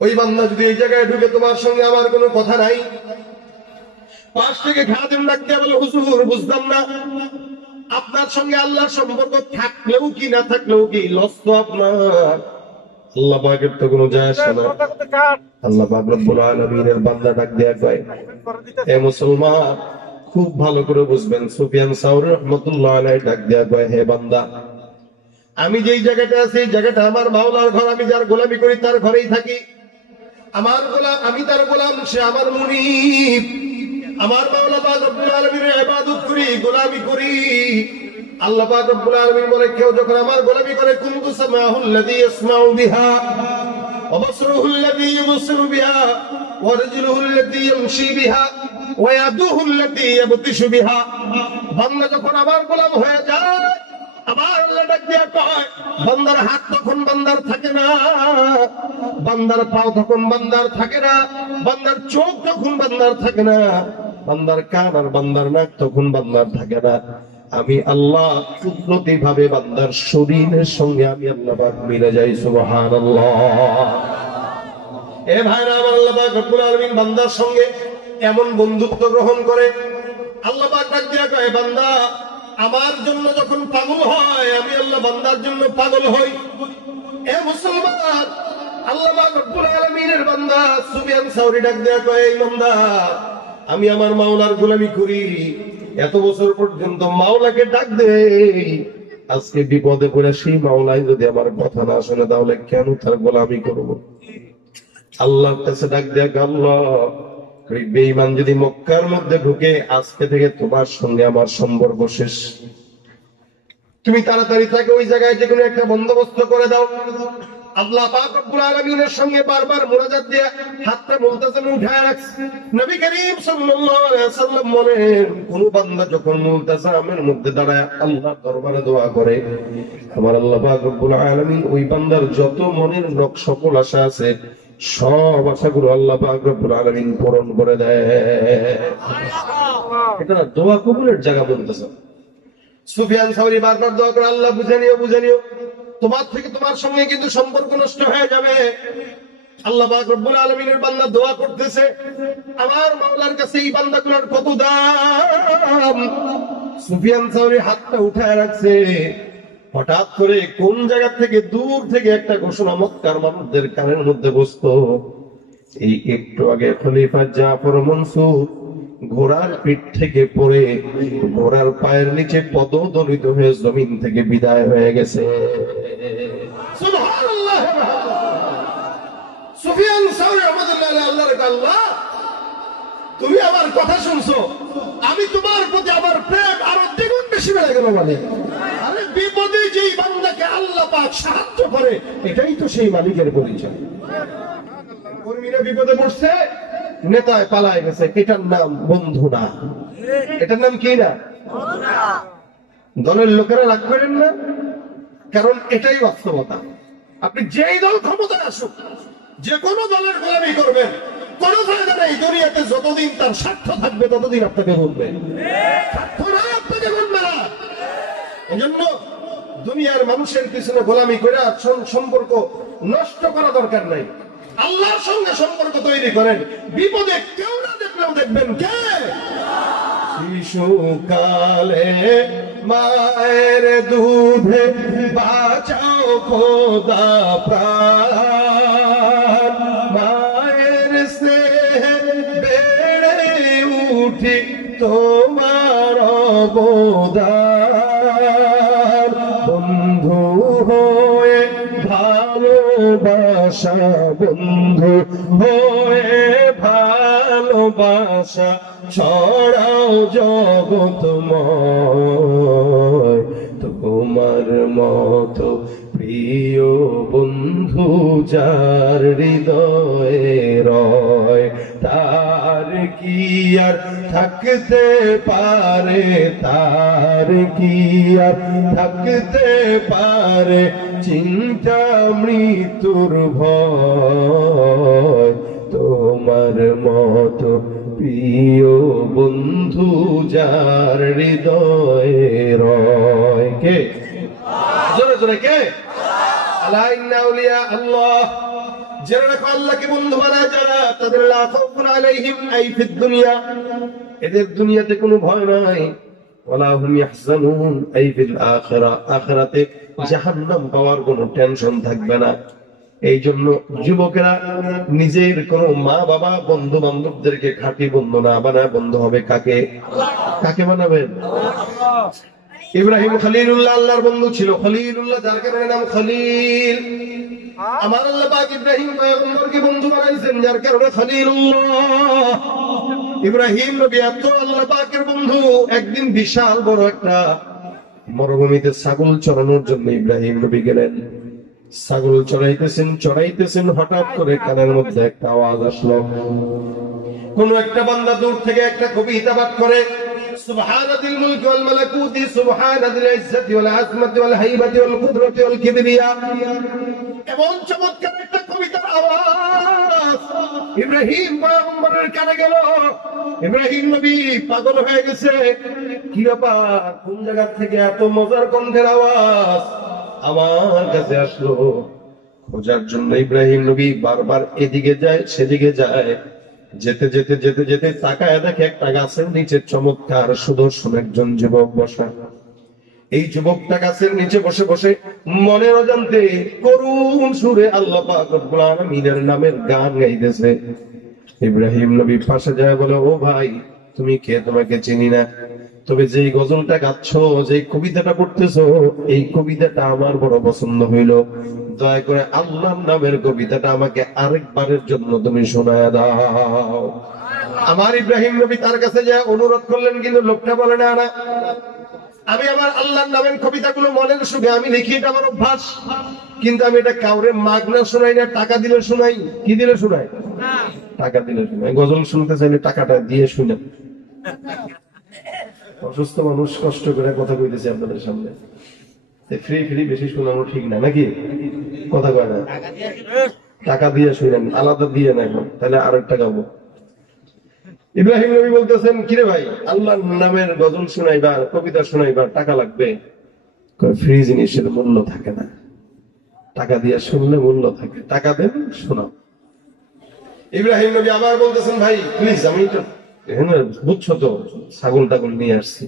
ওই বান্দা যদি এই জায়গায় ঢুকে, তোমার সঙ্গে আমার কোনো কথা নাই। পাশ থেকে খাদেম ডাক দিয়ে বলে, হুজুর, বুঝলাম না, আপনার সঙ্গে আল্লাহর সম্পর্ক থাকলেও কি না থাকলেও কি, লস তো আপনার। আল্লাহ পাকের তো কোনো যায় আসে না। আল্লাহ পাক রব্বুল আলামিনের বান্দা ডাক দেয়া কয়, হে মুসলমান, খুব ভালো করে বুঝবেন। সুফিয়ান সাউরী রাহমাতুল্লাহ আলাইহি ডাক দেয়া কয়, হে বান্দা, আমি যেই জায়গাটা আছি এই জায়গাটা আমার মাওলার ঘর, আমি যার গোলামি করি তার ঘরেই থাকি। আমার গোলাম, আমি তার গোলাম, সে আমার মুনিব। আমার মাওলা পাক রব্বুল আলামিনের ইবাদত করি, গোলামি করি। আল্লাহ পাক রব্বুল আলামিন বলে, কেউ যখন আমার গোলামি করে, কুনতু সামাউল্লাযী ইয়াসমাউ বিহা ওয়া বাসরুহুল্লাযী ইউবসিরু বিহা ওয়া রাজলুহুল্লাযী ইয়ামশি বিহা ওয়া ইয়াদুহুল্লাযী ইয়াবতিশু বিহা। বান্দা যখন আমার গোলাম হয়ে যায়, আবার আল্লাহ ডাক দিয়া কয়, বান্দার হাত তখন বান্দার থাকে না, বান্দার পাও তখন বান্দার থাকে না, বান্দার চোখ তখন বান্দার থাকে না, বান্দার কান আর বান্দার নাক তখন বান্দার থাকে না। আমি আল্লাহ কুদরতি ভাবে বান্দার শরীরের সঙ্গে আমি আল্লাহ পাক মিলে যাই। সুবহানাল্লাহ। এ ভাইরা, আমার আল্লাহ পাক রব্বুল আলামিন বান্দার সঙ্গে এমন বন্ধুত্ব গ্রহণ করে। আল্লাহ পাক ডাক দিয়া কয়, বান্দা, আমার জন্য যখন পাগল হয়, আমি আল্লাহ বান্দার জন্য পাগল হই। এ মুসলমান, আল্লাহ রব্বুল আলামিনের বান্দা সুফিয়ান সাউরি ডাক দেয়া কয়, এই বান্দা, আমি আমার মাওলার গোলামি করি, এত বছর পর্যন্ত মাওলাকে ডাক দেই, আজকে বিপদে পড়ে সেই মাওলাই যদি আমার কথা না শোনে, তাহলে কেন তার গোলামি করব? আল্লাহর কাছে ডাক দেয়া, আল্লাহ, ওই বেঈমান যদি মক্কার মধ্যে ঢুকে, আজকে থেকে তোমার সঙ্গে আমার সম্পর্ক শেষ। তুমি তাড়াতাড়ি তাকে ওই জায়গায় যে কোনো একটা বন্দোবস্ত করে দাও। আল্লাহ পাক রব্বুল আলামিনের সঙ্গে বারবার মুনাজাত দিয়ে হাতটা মুলতাজিমে উঠায় রাখছে। নবী করিম সাল্লাল্লাহু আলাইহি ওয়াসাল্লাম বলেন, কোন বান্দা যখন মুলতাজিমের মধ্যে দাঁড়ায় আল্লাহর দরবারে দোয়া করে, আমার আল্লাহ পাক রব্বুল আলামিন ওই বান্দার যত মনের সকল আশা আছে, সব আশাগুলো আল্লাহ পাক রব্বুল আলামিন পূরণ করে দেয়। এটা দোয়া কবুলের জায়গা মুলতাজিম। সুফিয়ান সাউরি বারবার দোয়া করে, আল্লাহ বুঝে নিও, তোমার থেকে তোমার সঙ্গে কিন্তু সম্পর্ক নষ্ট হয়ে যাবে। আল্লাহ পাক রব্বুল আলামিনের বান্দা দোয়া করতেছে, আমার মাওলার কাছে এই বান্দাগুলোর কত দাম। সুফিয়ান সাউরি হাতটা উঠায় রাখছে। হঠাৎ করে কোন জায়গা থেকে দূর থেকে একটা ঘোষণা মক্কার মানুষদের কানের মধ্যে বসতো, এই একটু আগে খলিফা জাফর মনসুর ঘোড়ার পিঠ থেকে পড়ে ঘোড়ার পায়ের নিচে পদদলিত হয়ে জমিন থেকে বিদায় হয়ে গেছে। সুবহানাল্লাহ। সুফিয়ান সাউরি রাহমাতুল্লাহ আলাইহি আল্লাহর আল্লাহ, তুমি আমার কথা শুনছো, আমি তোমার প্রতি আমার প্রেম আরো দ্বিগুণ বেশি বেড়ে গেল। মানে আরে বিপদে যেই বান্দাকে আল্লাহ পাক সাহায্য করে, এটাই তো সেই মালিকের পরিচয়। কর্মীরা বিপদে পড়ছে, নেতায় পালায় গেছে, এটার নাম বন্ধু না, এটার নাম কি না? দলের লোকেরা রাগ করেন না, কারণ এটাই বাস্তবতা। আপনি যেই দল ক্ষমতায় আসুক, যে কোনো দলের গোলামি করবেন, কোন ফায়দা নেই। দুনিয়াতে যতদিন তার স্বার্থ থাকবে, ততদিন আপনাকে বলবে, স্বার্থ নাই আপনাকে বলবে না। এজন্য দুনিয়ার মানুষের পিছনে গোলামি করে সম্পর্ক নষ্ট করা দরকার নাই। আল্লাহর সঙ্গে সম্পর্ক তৈরি করেন। বিপদে কেউ না দেখলেও দেখবেন কে? শিশুকালে মায়ের দুধে বাঁচাও খোদা প্রাণ, মায়ের স্নেহে বেড়ে উঠি তোমার অবদান, বন্ধু হয়ে ভালোবাসা, বন্ধু হয়ে ভালোবাসা ছড়াও জগতময়, তোমার মতো প্রিয় বন্ধু যার হৃদয়ে রয়, তার কি আর থাকতে পারে, তার কি আর থাকতে পারে চিন্তা মৃত্যুর ভয়, তোমার মতো প্রিয় বন্ধু যার হৃদয়ে রয়। কে? জোরে জোরে কে? আল্লাহ। ইন্না আউলিয়া আল্লাহ, যারা রাখো আল্লাহকে বন্ধু বানায় যারা, তাদের লা খাউফুন আলাইহিম আই ফিদ দুনিয়া, এদের দুনিয়াতে কোনো ভয় নাই, ওয়ালা হুম ইয়াহজানুন আই ফিল আখিরা, আখিরাতে জাহান্নাম পাওয়ার কোনো টেনশন থাকবে না। এই জন্য যুবকেরা নিজের কোন মা বাবা বন্ধু বান্ধবদেরকে খাঁটি বন্ধু না বানায়, বন্ধু হবে কাকে? কাকে বানাবেন? ইব্রাহিম খলিলুল্লাহ আল্লাহর বন্ধু ছিল, খলিলুল্লাহ যার কারণে নাম খলিল। আমার আল্লাহ পাক ইব্রাহিম পয়গম্বরকে বন্ধু বানাইছেন, যার কারণে খলিলুল্লাহ। ইব্রাহিম নবী এত আল্লাহ পাকের বন্ধু, একদিন বিশাল বড় একটা মরুভূমিতে ছাগল চড়ানোর জন্য ইব্রাহিম নবী গেলেন। ছাগল চড়াইতেছেন, হঠাৎ করে কানের মধ্যে একটা আওয়াজ আসলো। কোন একটা বান্দা দূর থেকে একটা কবিতা পাঠ করে, সুবহানাল মুলকি ওয়াল মালাকুতি সুবহানাল ইজ্জতি ওয়াল আযমাতি ওয়াল হাইবাতি ওয়াল কুদরতি ওয়াল কিবরিয়া। এমন চমৎকার একটা কবিতার আওয়াজ ইব্রাহিম পয়গম্বরের কানে গেল। ইব্রাহিম নবী পাগল হয়ে গেছে, কি ব্যাপার, কোন জায়গা থেকে এত মজার কণ্ঠের আওয়াজ আমার কাছে আসলো? খোঁজার জন্য ইব্রাহিম নবী বারবার এদিকে যায় সেদিকে যায়, যেতে যেতে যেতে যেতে তাকায় দেখে একটা গাছের নিচে চমৎকার সুদর্শন একজন যুবক বসা। এই যুবকটা গাছের নিচে বসে বসে মনের অজান্তে করুণ সুরে আল্লাহ পাক রব্বুল আলামিনের নামের গান গাইতেছে। ইব্রাহিম নবী পাশে যায় বলে, ও ভাই তুমি কে, তোমাকে চিনি না, তবে যেই গজলটা গাচ্ছ, যে কবিতাটা পড়তেছো, এই কবিতাটা আমার বড় পছন্দ হইল, দয়া করে আল্লাহর নামের কবিতাটা আমাকে আরেকবারের জন্য তুমি শোনায়া দাও। আমার ইব্রাহিম নবী তার কাছে যা অনুরোধ করলেন, কিন্তু লোকটা বলে না, না আমি আমার আল্লাহর নামের কবিতাগুলো মনের সুখে আমি লিখি, এটা আমার অভ্যাস, কিন্তু আমি এটা কাউরে মাগনা শোনাই না, টাকা দিলে শোনাই। কি দিলে শোনাই? টাকা দিলে শোনাই। গজল শুনতে চাইলে টাকাটা দিয়ে শুনে। অসুস্থ মানুষ কষ্ট করে কথা কইতেছে আপনাদের সামনে, ফ্রি ফ্রি বেশি শোনানো ঠিক না, নাকি? কথা কয় না, টাকা দিয়ে শুনেন, আলাদা দিয়ে না এখন, তাহলে আর একটা গাবো। ইব্রাহিম নবী বলতেছেন, কিরে ভাই, আল্লাহর নামের গজল শোনাইবা, কবিতা শোনাইবা, টাকা লাগবে? ফ্রি জিনিসের মূল্য থাকে না, টাকা দিয়ে শুনলে মূল্য থাকে, টাকা দেন শোনাও। ইব্রাহিম নবী আবার বলতেছেন, ভাই প্লিজ, আমি তো বুঝছো তো, ছাগল টাগল নিয়ে আসছি,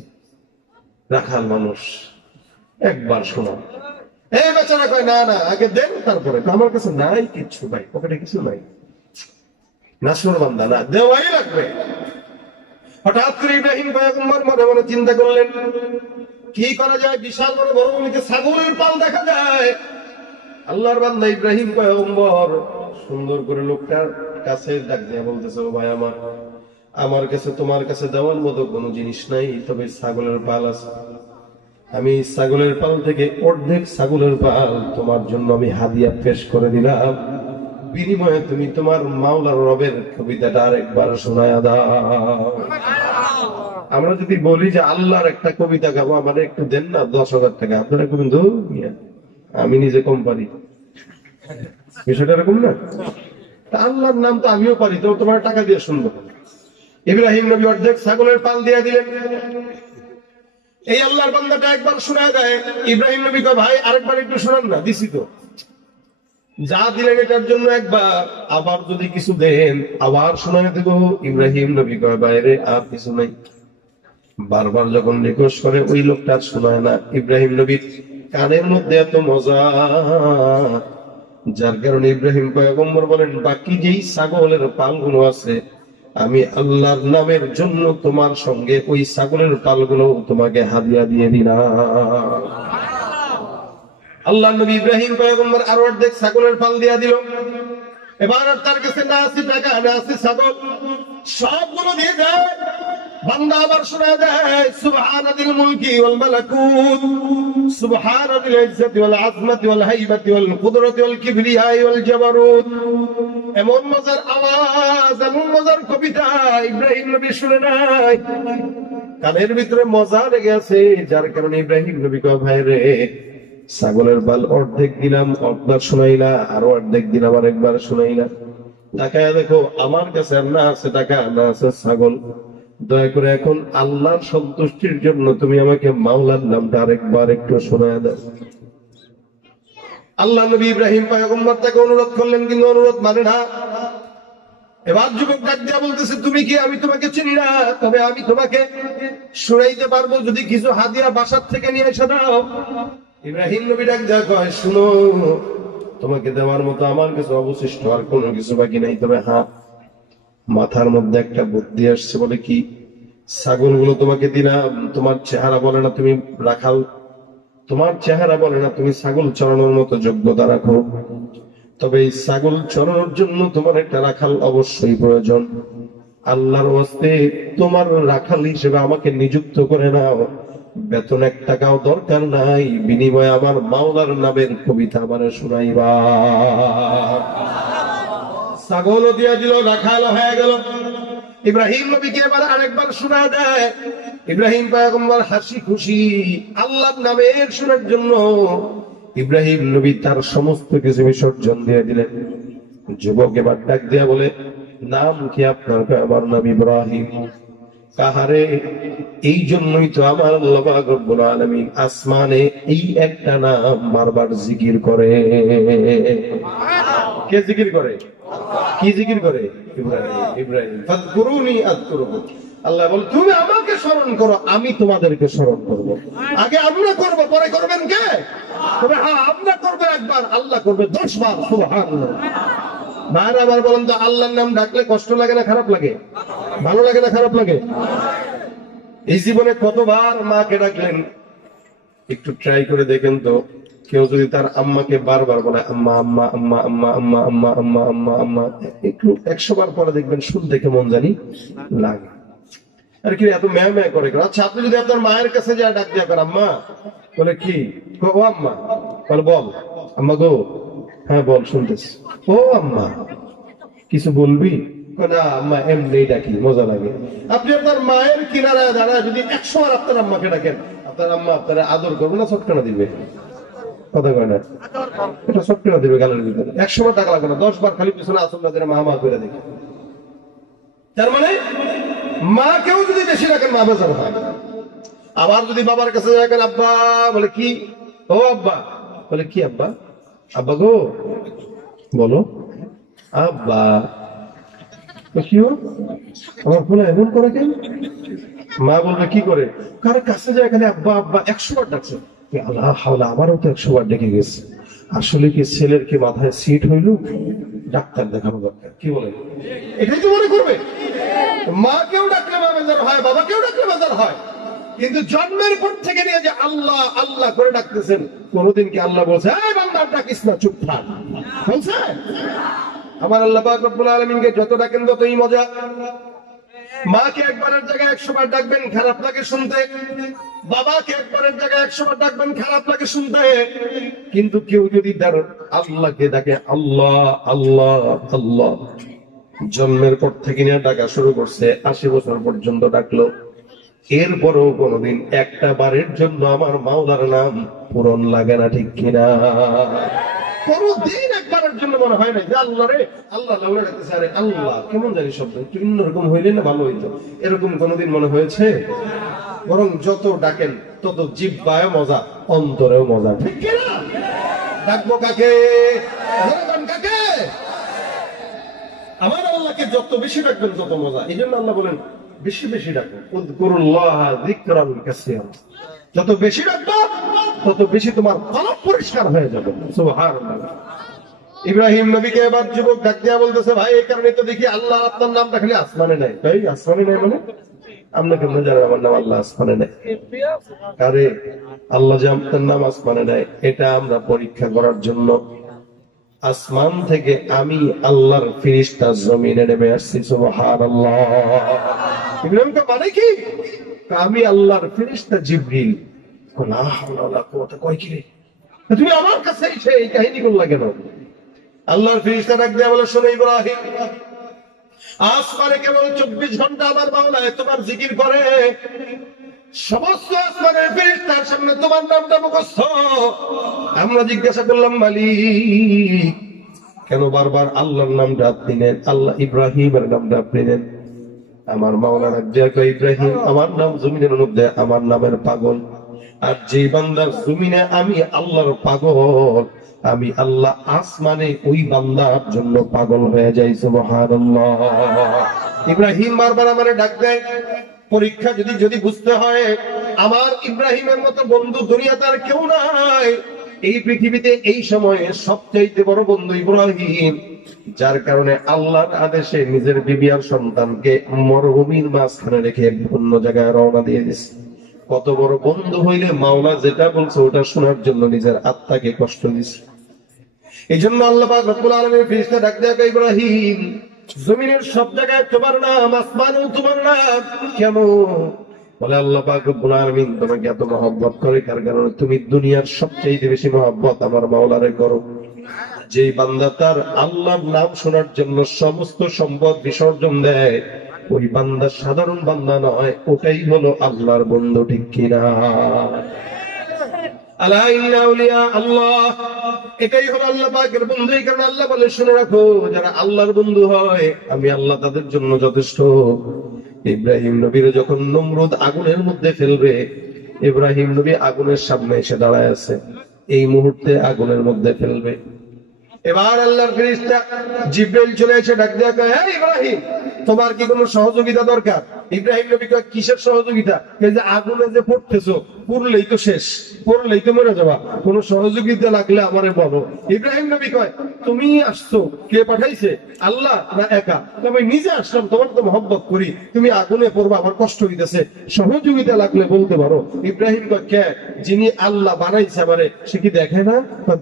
রাখাল মানুষ, একবার শোনাও। এই বেচারা কয়, না না আগে দেন তারপরে। আমার কাছে নাই কিচ্ছু ভাই, পকেটে কিছু নাই, নাসুর বান্দা, না দেওয়াই লাগবে। হঠাৎ করে ইব্রাহিম পয়গম্বর মনে মনে চিন্তা করলেন, কি করা যায়, বিশাল বড় মরুভূমিতে ছাগলের পাল দেখা যায়। আল্লাহর বান্দা ইব্রাহিম পয়গম্বর সুন্দর করে লোকটার কাছে ডাক দিয়ে বলতেছে, ও ভাই আমার কাছে তোমার কাছে দেওয়ার মতো কোনো জিনিস নাই, তবে ছাগলের পাল আছে। আমি ছাগলের পাল থেকে অর্ধেক ছাগলের পাল তোমার জন্য আমি হাদিয়া পেশ করে দিলাম, বিনিময়ে তুমি তোমার মাওলার রবের কবিতাটা আরেকবার শোনায়া দাও। আমরা যদি বলি যে আল্লাহর একটা কবিতা গাবো, আমাদের একটু দেন না 10,000 টাকা, আপনারা কিন্তু আমি নিজে কম পারি, বিষয়টা এরকম না। আল্লাহর নাম তো আমিও পারি, তো তোমার টাকা দিয়ে শুনবো। ইব্রাহিম নবী অর্ধেক ছাগলের পাল দিয়ে দিলেন। এই আল্লাহর বান্দাটা একবার শোনায় দেয়। ইব্রাহিম নবী কয়, ভাই আরেকবার একটু শোনান না। দিছি তো, যা দিলেন এটার জন্য একবার, আবার যদি কিছু দেন আবার শোনায় দেব। ইব্রাহিম নবী কয়, বাইরে আর কিছু নাই। বারবার যখন রিকোয়েস্ট করে, ওই লোকটা শোনায় না। ইব্রাহিম নবীর কানের মধ্যে এত মজা, যার কারণে ইব্রাহিম পয়গম্বর বলেন, বাকি যেই ছাগলের পালগুলো আছে, আমি আল্লাহর নামের জন্য তোমার সঙ্গে ওই ছাগলের পালগুলো তোমাকে হাদিয়া দিয়ে দিলাম। আল্লাহ নবী ইব্রাহিম পয়গম্বর আরো অর্ধেক ছাগলের পাল দিয়া দিল। এবার তার কাছে না আছে টাকা, না আছে ছাগল, সবগুলো দিয়ে দেয়। বান্দা আবার শোনা দেয়, সুবহানাল মুলকি ওয়াল মালাকুত, সুবহানাল ইজ্জতি ওয়াল আযমাতি ওয়াল হাইবাতি ওয়াল কুদরতি ওয়াল কিবরিয়াই ওয়াল জাবারুত। এমন মজার আওয়াজ, এমন মজার কবিতা ইব্রাহিম নবী শুনে নাই, কানের ভিতরে মজা লেগে আছে। যার কারণে ইব্রাহিম নবী কয়, ভাই রে, ছাগলের পাল অর্ধেক দিলাম, একবার শোনাইলা, আরো অর্ধেক দিলাম, আরেকবার শোনাইলা। তাকায় দেখো, আমার কাছে না আছে টাকা, না আছে ছাগল, দয়া করে এখন আল্লাহর সন্তুষ্টির জন্য তুমি আমাকে মাওলার নামটা আরেকবার একটু শোনায় দাও। আল্লাহ নবী ইব্রাহিম পয়গম্বর তাকে অনুরোধ করলেন, কিন্তু অনুরোধ মানে না। এবার যুবক ডাক দিয়া বলতেছে, তুমি কি, আমি তোমাকে চিনি না, তবে আমি তোমাকে শুনাইতে পারবো যদি কিছু হাদিয়া বাসার থেকে নিয়ে এসে দাও। ইব্রাহিম নবী ডাক দেয়া কয়, শুনো, তোমাকে দেওয়ার মতো আমার কাছে অবশিষ্ট আর কোনো কিছু বাকি নাই, তবে হ্যাঁ, মাথার মধ্যে একটা বুদ্ধি আসছে। বলে কি? ছাগলগুলো তোমাকে দিলাম, তোমার চেহারা বলে না তুমি রাখাল, তোমার চেহারা বলে না তুমি ছাগল চড়ানোর মতো যোগ্যতা রাখো, তবে এই ছাগল চড়ানোর জন্য তোমার একটা রাখাল অবশ্যই প্রয়োজন। আল্লাহর ওয়াস্তে তোমার রাখাল হিসেবে আমাকে নিযুক্ত করে নাও, বেতন 1 টাকাও দরকার নাই, বিনিময়ে আমার মাওলার নামের কবিতা আমার শোনাইবা। ছাগলও দিয়া দিল, রাখাল হয়ে গেল। ইব্রাহিম নবীকে এবার আরেকবার শোনা দেয়। ইব্রাহিম পয়গম্বর হাসি খুশি আল্লাহর নামের শোনার জন্য ইব্রাহিম নবী তার সমস্ত কিছু বিসর্জন দিয়ে দিলেন। যুবক এবার ডাক দিয়া বলে, নাম কি আপনার? আমার নাম ইব্রাহিম। কাহারে? এই জন্যই তো আমার আল্লাহ পাক রব্বুল আলামিন আসমানে এই একটা নাম বারবার জিকির করে। কে জিকির করে? কি জিকির করে? ইব্রাহিম ইব্রাহিম ফাযকুরুনি আযকুরুকুম। আল্লাহ বলে তুমি আমাকে স্মরণ করো, আমি তোমাদেরকে স্মরণ করব। আগে আমরা করব, পরে করবেন কে? তবে হ্যাঁ, আমরা করব একবার, আল্লাহ করবে 10 বার। সুবহানাল্লাহ। ভাইরা আবার বলেন তো, আল্লাহর নাম ডাকলে কষ্ট লাগে না খারাপ লাগে? ভালো লাগে না খারাপ লাগে? এই জীবনে কতবার মাকে ডাকলেন? একটু ট্রাই করে দেখেন তো, কেউ যদি তার আম্মাকে বারবার বলে আম্মা আম্মা আম্মা আম্মা আম্মা আম্মা আম্মা আম্মা আম্মা, একটু 100 বার পরে দেখবেন শুনতে কেমন জানি লাগে। আর কি এত ম্যাঁ ম্যাঁ করে? আচ্ছা, আপনি যদি আপনার মায়ের কাছে যা ডাক দিয়ে আপনার আম্মা বলে কি, ও আম্মা, বলে বল আম্মা গো, হ্যাঁ বল শুনতেছি, ও আম্মা কিছু বলবি? না আম্মা এমনি ডাকি, মজা লাগে। আপনি আপনার মায়ের কিনারায় দাঁড়ায় যদি 100 বার আপনার আম্মাকে ডাকেন, আপনার আম্মা আপনারা আদর করবে না চটকানা দিবে? কথা কয় না? এটা চটকানা দিবে গালের ভিতরে। 100 বার টাকা লাগবে না, 10 বার খালি পিছনে আসল না মা মা করে দেখে। তার মানে মাকেও যদি বেশি রাখেন মা বেজার হয়। আবার যদি বাবার কাছে রাখেন আব্বা, বলে কি, ও আব্বা, বলে কি আব্বা, আব্বা গো বলো আব্বা, কি আমার ফোনে এমন করে কেন? মা বলবে কি করে? কার কাছে যায় এখানে আব্বা আব্বা 100 বার ডাকছে। আল্লাহ হাওলা, আমারও তো 100 বার ডেকে গেছে। আসলে কি ছেলের কি মাথায় সিট হইল? ডাক্তার দেখানো দরকার। কি বলে? এটাই তো মনে করবে। মা কেউ ডাকলে মা বেজার হয়, বাবা কেউ ডাকলে বেজার হয়, কিন্তু জন্মের পর থেকে নিয়ে যে আল্লাহ আল্লাহ করে ডাকতেছেন, কোনদিন কি আল্লাহ বলছে এই বান্দা ডাকিস না, চুপ থাক? বলছে? আমার আল্লাহ পাক রব্বুল আলামিনকে যত ডাকেন ততই মজা। মাকে একবারের জায়গায় 100 বার ডাকবেন, খারাপ লাগে শুনতে। বাবাকে একবারের জায়গায় 100 বার ডাকবেন, খারাপ লাগে শুনতে। কিন্তু কেউ যদি তার আল্লাহকে ডাকে আল্লাহ আল্লাহ আল্লাহ, জন্মের পর থেকে নিয়ে ডাকা শুরু করছে, 80 বছর পর্যন্ত ডাকলো, এরপরও কোনদিন একটা বারের জন্য আমার মাওলার নাম পূরণ লাগে না, ঠিক কিনা? কোনদিন একবারের জন্য মনে হয় না যে আল্লাহ রে আল্লাহ আল্লাহ ডাকতেছে, আরে আল্লাহ কেমন জানি শব্দ একটু অন্যরকম হইলে না ভালো হইতো, এরকম কোনদিন মনে হয়েছে? বরং যত ডাকেন তত জিহ্বায় মজা, অন্তরেও মজা, ঠিক কিনা? ডাকবো কাকে? কাকে? আমার আল্লাহকে যত বেশি ডাকবেন তত মজা। এই জন্য আল্লাহ বলেন বেশি বেশি ডাকবেন, উযকুরুল্লাহ যিকরান কাসীরা। যত বেশি ডাকবো তত বেশি তোমার কলব পরিষ্কার হয়ে যাবে। সুবহানাল্লাহ। ইব্রাহিম নবীকে এবার যুবক ডাক দিয়া বলতেছে, ভাই এই কারণে তো দেখি আল্লাহ আপনার নামটা খালি আসমানে নাই। ভাই আসমানে নাই মানে? আমরা কেমন জানেন আমার নাম আল্লাহ আসমানে নাই? আরে আল্লাহ যে আপনার নাম আসমানে নাই, এটা আমরা পরীক্ষা করার জন্য আসমান থেকে আমি আল্লাহর ফেরেশতা জমিনে নেমে আসছি। সুবহানাল্লাহ। ইব্রাহিম কে মানে কি? আমি আল্লাহর ফেরেশতা জিবরিল। লা হাওলা ওয়ালা কুওয়াতা, কয় কি রে তুমি আমার কাছে এসে এই কাহিনী করলা কেন? আল্লাহর ফেরেশতা ডাক দেয়া বলে, শোনো ইব্রাহিম, আসমানে কেবল 24 ঘন্টা আমার মাওলা তোমার জিকির করে, সমস্ত আসমানের ফেরেশতার সামনে তোমার নামটা মুখস্থ। আমরা জিজ্ঞাসা করলাম, মালিক কেন বারবার আল্লাহর নামটা আপনি নেন, আল্লাহ ইব্রাহিমের নামটা আপনি নেন? আমার মাওলা রাজ্জাক, ইব্রাহিম আমার নাম জমিনের মধ্যে আমার নামের পাগল, আর যে বান্দার জমিনে আমি আল্লাহর পাগল, আমি আল্লাহ আসমানে ওই বান্দার জন্য পাগল হয়ে যাই। সুবহানাল্লাহ। ইব্রাহিম বারবার আমারে ডাক দেয়। পরীক্ষা যদি বুঝতে হয় আমার ইব্রাহিমের মতো বন্ধু দুনিয়াতে আর কেউ নাই। এই পৃথিবীতে এই সময়ে সবচাইতে বড় বন্ধু ইব্রাহিম, যার কারণে আল্লাহর আদেশে নিজের বিবি আর সন্তানকে মরুভূমির মাঝখানে রেখে অন্য জায়গায় রওনা দিয়ে দিছে। কত বড় বন্ধু হইলে মাওলা যেটা বলছে ওটা শোনার জন্য নিজের আত্মাকে কষ্ট দিছে। এই জন্য আল্লাহ পাক রব্বুল আলামিন ফেরেশতা ডাক দেয়া, ইব্রাহিম জমিনের সব জায়গায় তোমার নাম, আসমানেও তোমার নাম। কেন? বলে আল্লাহ পাক রব্বুল আলামিন তোমাকে এত মহব্বত করে, কার কারণে তুমি দুনিয়ার সবচেয়ে বেশি মহব্বত আমার মাওলারে করো। যেই বান্দা তার আল্লাহর নাম শোনার জন্য সমস্ত সম্পদ বিসর্জন দেয়, ওই বান্দা সাধারণ বান্দা নয়, ওটাই হলো আল্লাহর বন্ধু, ঠিক কিনা? আলা ইন্না আউলিয়া আল্লাহ, এটাই হলো আল্লাহ পাকের বন্ধু। এই কারণে আল্লাহ বলে, শুনে রাখো, যারা আল্লাহর বন্ধু হয় আমি আল্লাহ তাদের জন্য যথেষ্ট। ইব্রাহিম নবীর যখন নমরুদ আগুনের মধ্যে ফেলবে, ইব্রাহিম নবী আগুনের সামনে এসে দাঁড়ায় আছে, এই মুহূর্তে আগুনের মধ্যে ফেলবে। এবার আল্লাহর ফেরেশতা জিবরাইল চলে এসে ডাক দেয়া কয়, হে ইব্রাহিম, তোমার কি কোনো সহযোগিতা দরকার? ইব্রাহিম নবী কয়, কিসের সহযোগিতা? এই যে আগুনে যে পড়তেছো, পুরলেই তো শেষ, পড়লেই তো মরে যাবা, কোন সহযোগিতা লাগলে আমারে বলো। ইব্রাহিম নবী কয়, তুমি আসছো, কে পাঠাইছে, আল্লাহ না একা? আমি নিজে আসলাম, তোমার তো মহব্বত করি, তুমি আগুনে পড়বা, আমার কষ্ট হইতেছে, সহযোগিতা লাগলে বলতে পারো। ইব্রাহিম কয়, কে? যিনি আল্লাহ বানাইছে আমারে, সে কি দেখে না?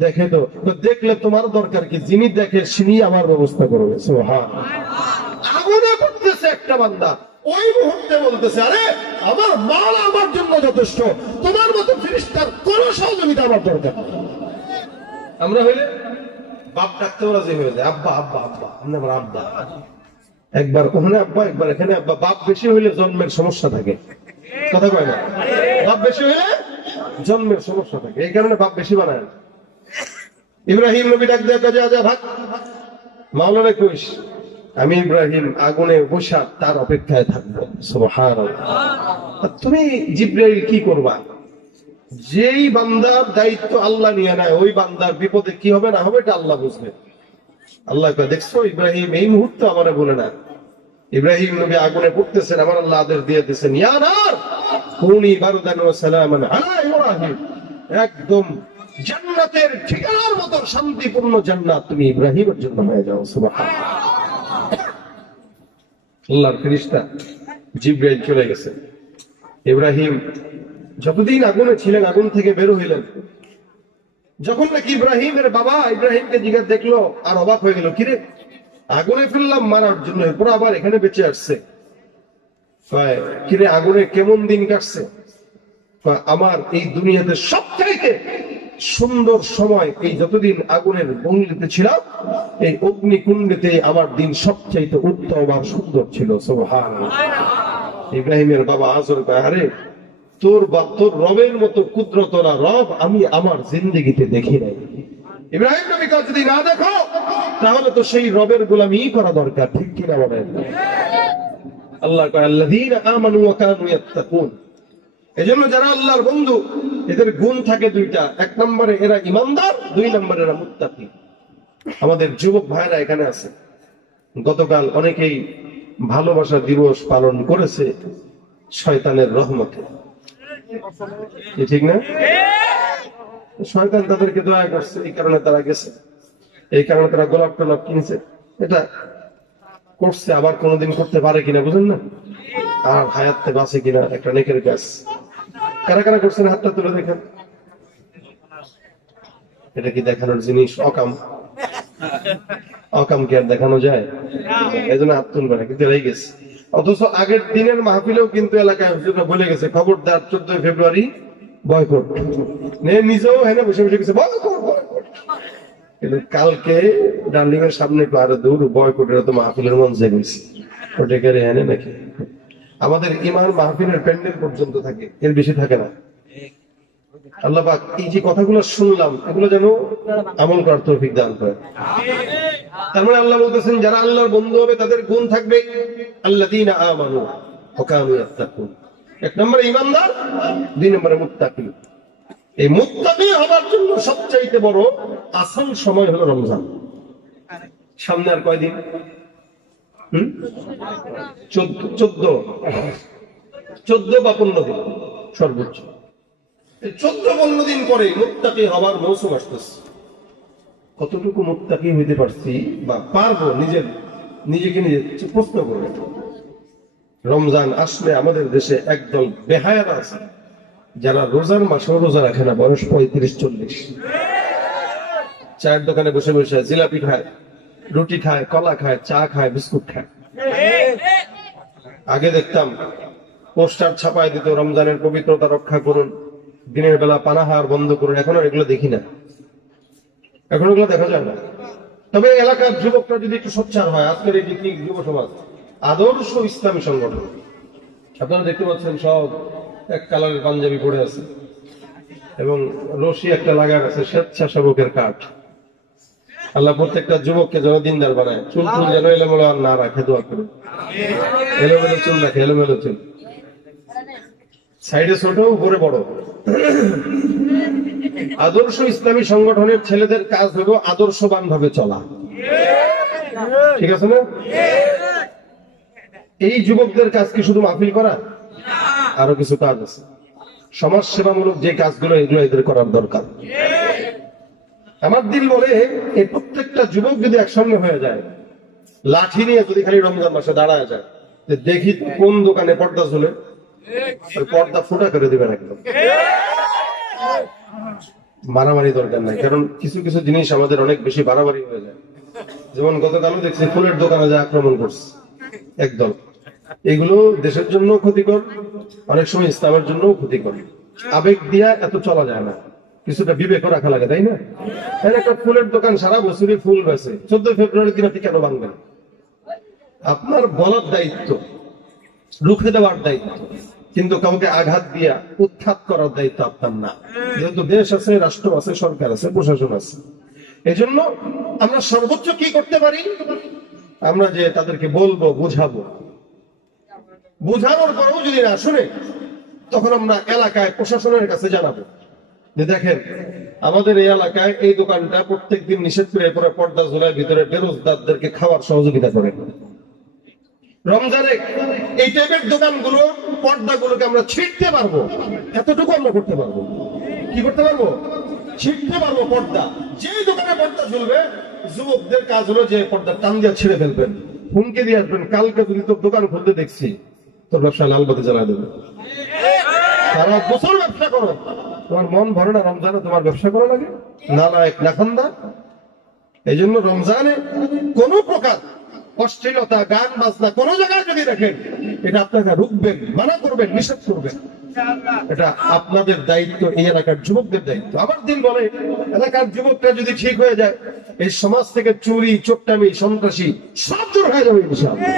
দেখে তো। দেখলে তোমার দরকার কি? যিনি দেখে তিনি আমার ব্যবস্থা করবে। সুবহানাল্লাহ। আগুনে পড়তেছে একটা বান্দা, ওই মুহূর্তে বলতেছে, আরে আমার মাল আমার জন্য যথেষ্ট, তোমার মতো ফেরেশতার কোন সহযোগিতা আমার দরকার নেই। আমরা হইলে বাপ ডাকতেও রাজি হয়ে যায়, আব্বা আব্বা আব্বা, আমার আব্বা, একবার ওখানে আব্বা, একবার এখানে আব্বা। বাপ বেশি হইলে জন্মের সমস্যা থাকে, কথা কয় না? বাপ বেশি হইলে জন্মের সমস্যা থাকে, এই কারণে বাপ বেশি বানায়। ইব্রাহিম নবী ডাক দেয়া কাজে আজা ভাগ, মাওলানা কইস আমি ইব্রাহিম আগুনে বসা তার অপেক্ষায় থাকবো। সুবহানাল্লাহ। তুমি জিবরাইল কি করবা? যেই বান্দার দায়িত্ব আল্লাহ নিয়ে নেয়, ওই বান্দার বিপদে কি হবে না হবে এটা আল্লাহ বুঝবে। আল্লাহ কয়, দেখছো ইব্রাহিম এই মুহূর্তে আমারে বলে না। ইব্রাহিম নবী আগুনে পড়তেছেন, আমার আল্লাহ আদেশ দিয়ে দিয়েছেন, ইয়া নার কুনি বারদান ওয়া সালামান আলা ইব্রাহিম, একদম জান্নাতের ঠিকানার মতো শান্তিপূর্ণ জান্নাত তুমি ইব্রাহিমের জন্য হয়ে যাও। সুবহানাল্লাহ। আল্লাহর ফেরেশতা জিবরাইল চলে গেছে। ইব্রাহিম যতদিন আগুনে ছিলেন, আগুন থেকে বের হইলেন, যখন নাকি ইব্রাহিমের বাবা ইব্রাহিমকে জিজ্ঞাসা দেখলো, আর অবাক হয়ে গেল, কিরে আগুনে ফেললাম মারার জন্য, এরপর আবার এখানে বেঁচে আসছে। কিরে আগুনে কেমন দিন কাটছে? আমার এই দুনিয়াতে সবচাইতে সুন্দর সময় এই যতদিন আগুনের গণ্ডিতে ছিলাম, এই অগ্নিকুণ্ডেতে আমার দিন সবচাইতে উত্তম আর সুন্দর ছিল। সুবহানাল্লাহ। ইব্রাহিমের বাবা আজর কয়, আরে তোর রবের মতো কুদরতরা রব আমি আমার জিন্দেগিতে দেখি নাই। ইব্রাহিম নবী কয়, যদি না দেখো তাহলে তো সেই রবের গোলামি করা দরকার, ঠিক কিনা বলেন? আল্লাহ কয়, আল্লাযীনা আমানু ওয়া কানু ইয়াত্তাকুন। এজন্য যারা আল্লাহর বন্ধু, এদের গুণ থাকে দুইটা, এক নম্বরে এরা ইমানদার, দুই নম্বরে এরা মুত্তাকি। আমাদের যুবক ভাইরা এখানে আছে, গতকাল অনেকেই ভালোবাসা দিবস পালন করেছে শয়তানের রহমতে, ঠিক না? শয়তান তাদেরকে দয়া করছে, এই কারণে তারা গেছে, এই কারণে তারা গোলাপ টোলাপ কিনছে, এটা করছে। আবার কোনোদিন করতে পারে কিনা বুঝেন না, আর হায়াতে বাঁচে কিনা একটা নেকের গাছ। কারা কারা করছেন হাতটা তুলে দেখেন। এটা কি দেখানোর জিনিস? অকাম, অকাম কি আর দেখানো যায়? এই জন্য হাত তুলবে না, কিন্তু এরাই গেছে। অথচ আগের দিনের মাহফিলেও কিন্তু এলাকায় বলে গেছে, খবরদার 14 ফেব্রুয়ারি বয়কট। নিজেও হেনে বসে বসে গেছে বয়কট বয়কট। কিন্তু কালকে ডার্লিং এর সামনে আরো দূর বয়কটের তো মাহফিলের মঞ্চে গেছে, ওটা কেড়ে হেনে নাকি? আমাদের ইমান মাহফিলের প্যান্ডেল পর্যন্ত থাকে, এর বেশি থাকে না। আল্লাহ পাক এই যে কথাগুলো শুনলাম, এগুলো যেন আমল করার তৌফিক দান করে। তার মানে আল্লাহ বলতেছেন, যারা আল্লাহর বন্ধু হবে তাদের গুণ থাকবে আল্লাযীনা আমানু ওয়া কানু ইয়াত্তাকুন। এক নম্বরে ইমানদার, দুই নম্বরে মুত্তাকি। এই মুত্তাকি হবার জন্য সবচাইতে বড় আসান সময় হলো রমজান। সামনে আর কয়দিন? 14 বা 15 দিন সর্বোচ্চ। 14-15 দিন পরে মুত্তাকি হবার মৌসুম আসতেছে। কতটুকু মুত্তাকি হইতে পারছি বা পারবো, নিজেকে নিজে প্রশ্ন করবে। রমজান আসলে আমাদের দেশে একদল বেহায়ারা আছে, যারা রোজার মাসেও রোজা রাখে না, বয়স 35-40, চায়ের দোকানে বসে বসে জিলাপি খায়, রুটি খায়, কলা খায়, চা খায়, বিস্কুট খায়। আগে দেখতাম পোস্টার ছাপায় দিত, রমজানের পবিত্রতা রক্ষা করুন, দিনের বেলা পানাহার বন্ধ করুন। এখন আর এগুলো দেখি না, এখন এগুলো দেখা যায় না। তবে এলাকার যুবকরা যদি একটু সোচ্চার হয়, আজকের এই পিকনিক যুব সমাজ আদর্শ ইসলামী সংগঠন, আপনারা দেখতে পাচ্ছেন সব এক কালারের পাঞ্জাবি পরে আছে এবং রশি একটা লাগার আছে, স্বেচ্ছাসেবকের কাঠ। আল্লাহ প্রত্যেকটা যুবককে যেন দিনদার বানায়, চুল চুল যেন এলোমেলো আর না রাখে, দোয়া করে। এলোমেলো চুল রাখে, এলোমেলো চুল, সাইডে ছোট উপরে বড়, আদর্শ ইসলামী সংগঠনের ছেলেদের কাজ হলো আদর্শবান ভাবে চলা, ঠিক আছে না? এই যুবকদের কাজ কি শুধু মাহফিল করা? আরো কিছু কাজ আছে, সমাজ সেবামূলক যে কাজগুলো, এগুলো এদের করার দরকার। আমার দিল বলে এই প্রত্যেকটা যুবক যদি একসঙ্গে হয়ে যায়, লাঠি নিয়ে যদি খালি রমজান মাসে দাঁড়ায় যায়, যে দেখি কোন দোকানে পর্দা ঝুলে, ওই পর্দা ফুটা করে দিবেন একদম। মারামারি দরকার নাই, কারণ কিছু কিছু জিনিস আমাদের অনেক বেশি বাড়াবাড়ি হয়ে যায়। যেমন গতকালও দেখছি ফুলের দোকানে যে আক্রমণ করছে একদল, এগুলো দেশের জন্য ক্ষতিকর, অনেক সময় ইসলামের জন্য ক্ষতিকর। আবেগ দিয়া এত চলা যায় না, কিছুটা বিবেক রাখা লাগে, তাই না? একটা ফুলের দোকান সারা বছরই ফুল বেছে, 14 ফেব্রুয়ারির দিন আপনি কেন ভাঙবেন? আপনার বলার দায়িত্ব, রুখে দেওয়ার দায়িত্ব, কিন্তু কাউকে আঘাত দিয়া উৎখাত করার দায়িত্ব আপনার না। যেহেতু দেশ আছে, রাষ্ট্র আছে, সরকার আছে, প্রশাসন আছে, এজন্য আমরা সর্বোচ্চ কি করতে পারি? আমরা যে তাদেরকে বলবো, বুঝাবো, বুঝানোর পরেও যদি না শুনে, তখন আমরা এলাকায় প্রশাসনের কাছে জানাবো যে দেখেন আমাদের এই এলাকায় এই দোকানটা প্রত্যেকদিন নিষেধ করে পরে পর্দা ঝোলায় ভিতরে বেরোজদারদেরকে খাওয়ার সহযোগিতা করেন। রমজানে এই টাইপের দোকানগুলো, পর্দাগুলোকে আমরা ছিঁড়তে পারবো, এতটুকু আমরা করতে পারবো। কি করতে পারবো? ছিঁড়তে পারবো পর্দা। যে দোকানে পর্দা ঝুলবে, যুবকদের কাজ হলো যে পর্দা টান দিয়ে ছিঁড়ে ফেলবেন, হুমকি দিয়ে আসবেন, কালকে যদি তোর দোকান খুলতে দেখছি তোর ব্যবসা লাল বাতি জ্বালা দেবে। সারা বছর ব্যবসা করো, তোমার মন ভরে না রমজানে তোমার ব্যবসা করা লাগে? নালায়েক নাখান্দা। এই জন্য রমজানে কোন প্রকার অশ্লীলতা, গান বাজনা কোন জায়গায় যদি দেখেন, এটা আপনাকে রুখবেন, মানা করবেন, নিষেধ করবেন। এটা আপনাদের দায়িত্ব, এই এলাকার যুবকদের দায়িত্ব। আবার দিন বলে এলাকার যুবকরা যদি ঠিক হয়ে যায়, এই সমাজ থেকে চুরি, চোট্টামি, সন্ত্রাসী সব দূর হয়ে যাবে ইনশাআল্লাহ।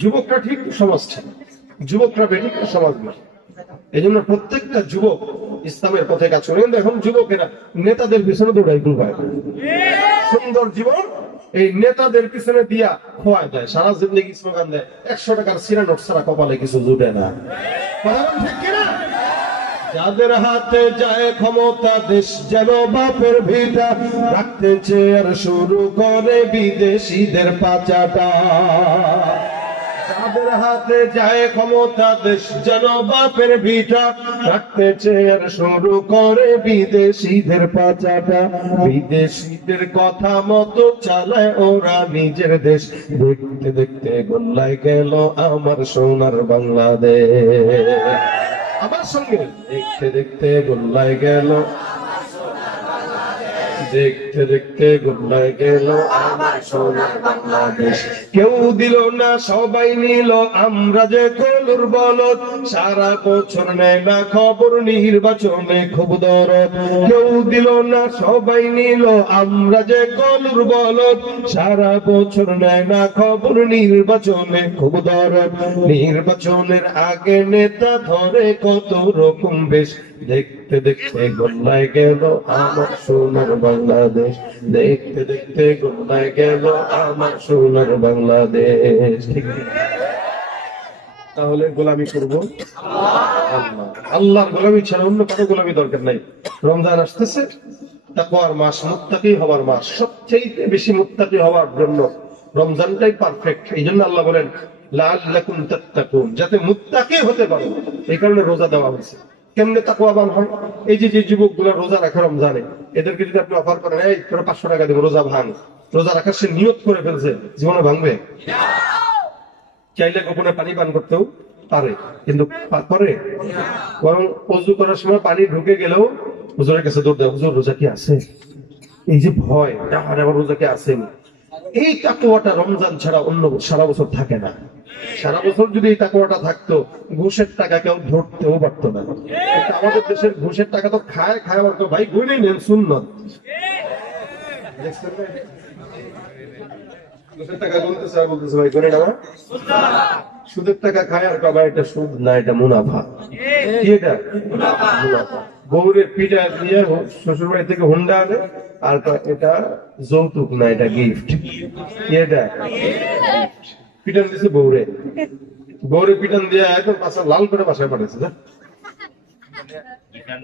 যুবকরা ঠিক, সমাজ ঠিক, যুবকরা বেঠিক, সমাজ বেঠিক। এই জন্য প্রত্যেকটা যুবক ইসলামের পথে কাজ করে। কিন্তু এখন যুবকেরা নেতাদের পিছনে দৌড়াই পায়, সুন্দর জীবন এই নেতাদের পিছনে দিয়া খোয়া যায়, সারা জিন্দগি স্লোগান দেয়, 100 টাকার সিরা নোট ছাড়া কপালে কিছু জুটে না। ঠিক কিনা? যাদের হাতে যায় ক্ষমতা, দেশ যেন বাপের ভিটা, রাখতে চেয়ার শুরু করে বিদেশিদের পাচাটা। যাদের হাতে যায় ক্ষমতা, দেশ যেন বাপের ভিটা, রাখতে চেয়ার শুরু করে বিদেশিদের পাচাটা। বিদেশিদের কথা মতো চালায় ওরা নিজের দেশ, দেখতে দেখতে গোল্লায় গেল আমার সোনার বাংলাদেশ। আমার সঙ্গে দেখতে দেখতে গোল্লায় গেল, দেখতে দেখতে গোল্লায় গেল আমার সোনার বাংলাদেশ। কেউ দিল না, সবাই নিল, আমরা যে কলুর বলদ, সারা বছর নেয় না খবর, নির্বাচনে খুব দরদ। কেউ দিল না, সবাই নিল, আমরা যে কলুর বলদ, সারা বছর নেয় না খবর, নির্বাচনে খুব দরদ। নির্বাচনের আগে নেতা ধরে কত রকম বেশ, দেখতে দেখতে গোল্লায় গেল আমার সোনার বাংলাদেশ, দেখতে দেখতে গোল্লায় গেল আমার সোনার বাংলাদেশ। ঠিক তাহলে গোলামি করব আল্লাহ, আল্লাহর গোলামি ছাড়া অন্য কারো গোলামি দরকার নাই। রমজান আসতেছে, তাকওয়ার মাস, মুত্তাকি হওয়ার মাস। সবচেয়ে বেশি মুত্তাকি হওয়ার জন্য রমজানটাই পারফেক্ট। এই জন্য আল্লাহ বলেন লাআল্লাকুম তাত্তাকুন, যাতে মুত্তাকি হতে পারো, এই কারণে রোজা দেওয়া হয়েছে। কেমনে তাকওয়াবান হয়? এই যে যে যুবকগুলো রোজা রাখে রমজানে, এদেরকে যদি আপনি অফার করেন, এই তোরা 500 টাকা দেবো, রোজা ভাঙ, রোজা রাখার সে নিয়ত করে ফেলছে, জীবনে ভাঙবে? চাইলে গোপনে পানি পান করতেও পারে, কিন্তু করে। বরং অজু করার সময় পানি ঢুকে গেলেও হুজুরের কাছে দৌড় দেয়, হুজুর রোজা কি আছে? এই যে ভয়, আরে আমার রোজা কি আছে? এই তাকওয়াটা রমজান ছাড়া অন্য সারা বছর থাকে না। সারা বছর যদি এই তাকওয়াটা থাকতো, ঘুষের টাকা কেউ ধরতেও পারতো না। আমাদের দেশের ঘুষের টাকা তো খায় খায়, আমার তো ভাই গুনে নেন সুন্নত। ঘুষের টাকা গুনতেছে আর বলতেছে ভাই গুনে নেওয়া, সুদের টাকা খায় আর কবা এটা সুদ না, এটা মুনাফা। কি এটা? মুনাফা। বউরে পিঠা দিয়ে শ্বশুর বাড়ি থেকে হুন্ডা আনে, আর এটা যৌতুক না, এটা গিফট। কি এটা? পিটান দিছে বউরে, বউরে পিটান দিয়ে একদম পাশে লাল করে বাসায় পাঠাচ্ছে।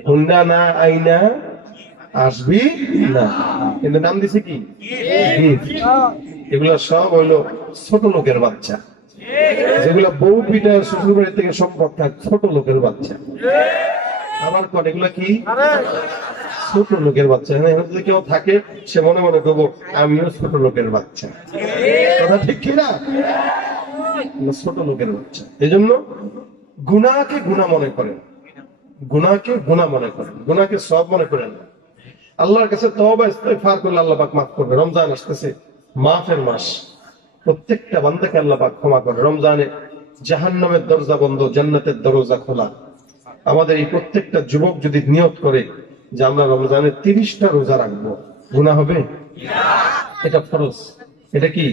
হুন্ডা না আইনা আসবি না, কিন্তু নাম দিছে কি গিফট। এগুলা সব হইলো ছোট লোকের বাচ্চা, যেগুলা বউ পিঠা শ্বশুর বাড়ি থেকে সম্পদ খায়, ছোট লোকের বাচ্চা। আবার কন এগুলা কি ছোট লোকের বাচ্চা। হ্যাঁ, যদি কেউ থাকে সে মনে মনে করবো আমিও ছোট লোকের বাচ্চা, কথা ঠিক কিনা? ছোট লোকের বাচ্চা। এই জন্য গুনাহকে গুনাহ মনে করেন, গুনাহকে গুনাহ মনে করেন, গুনাহকে সব মনে করেন না। আল্লাহর কাছে তওবা ইস্তিগফার করলে আল্লাহ পাক মাফ করবে। রমজান আসতেছে, মাফের মাস, প্রত্যেকটা বান্দাকে আল্লাহ পাক ক্ষমা করে। রমজানে জাহান্নামের দরজা বন্ধ, জান্নাতের দরজা খোলা। আমাদের এই প্রত্যেকটা যুবক যদি নিয়ত করে যে আমরা রমজানে 30টা রোজা রাখবো, গুনাহ হবে? এটা ফরজ। এটা কি?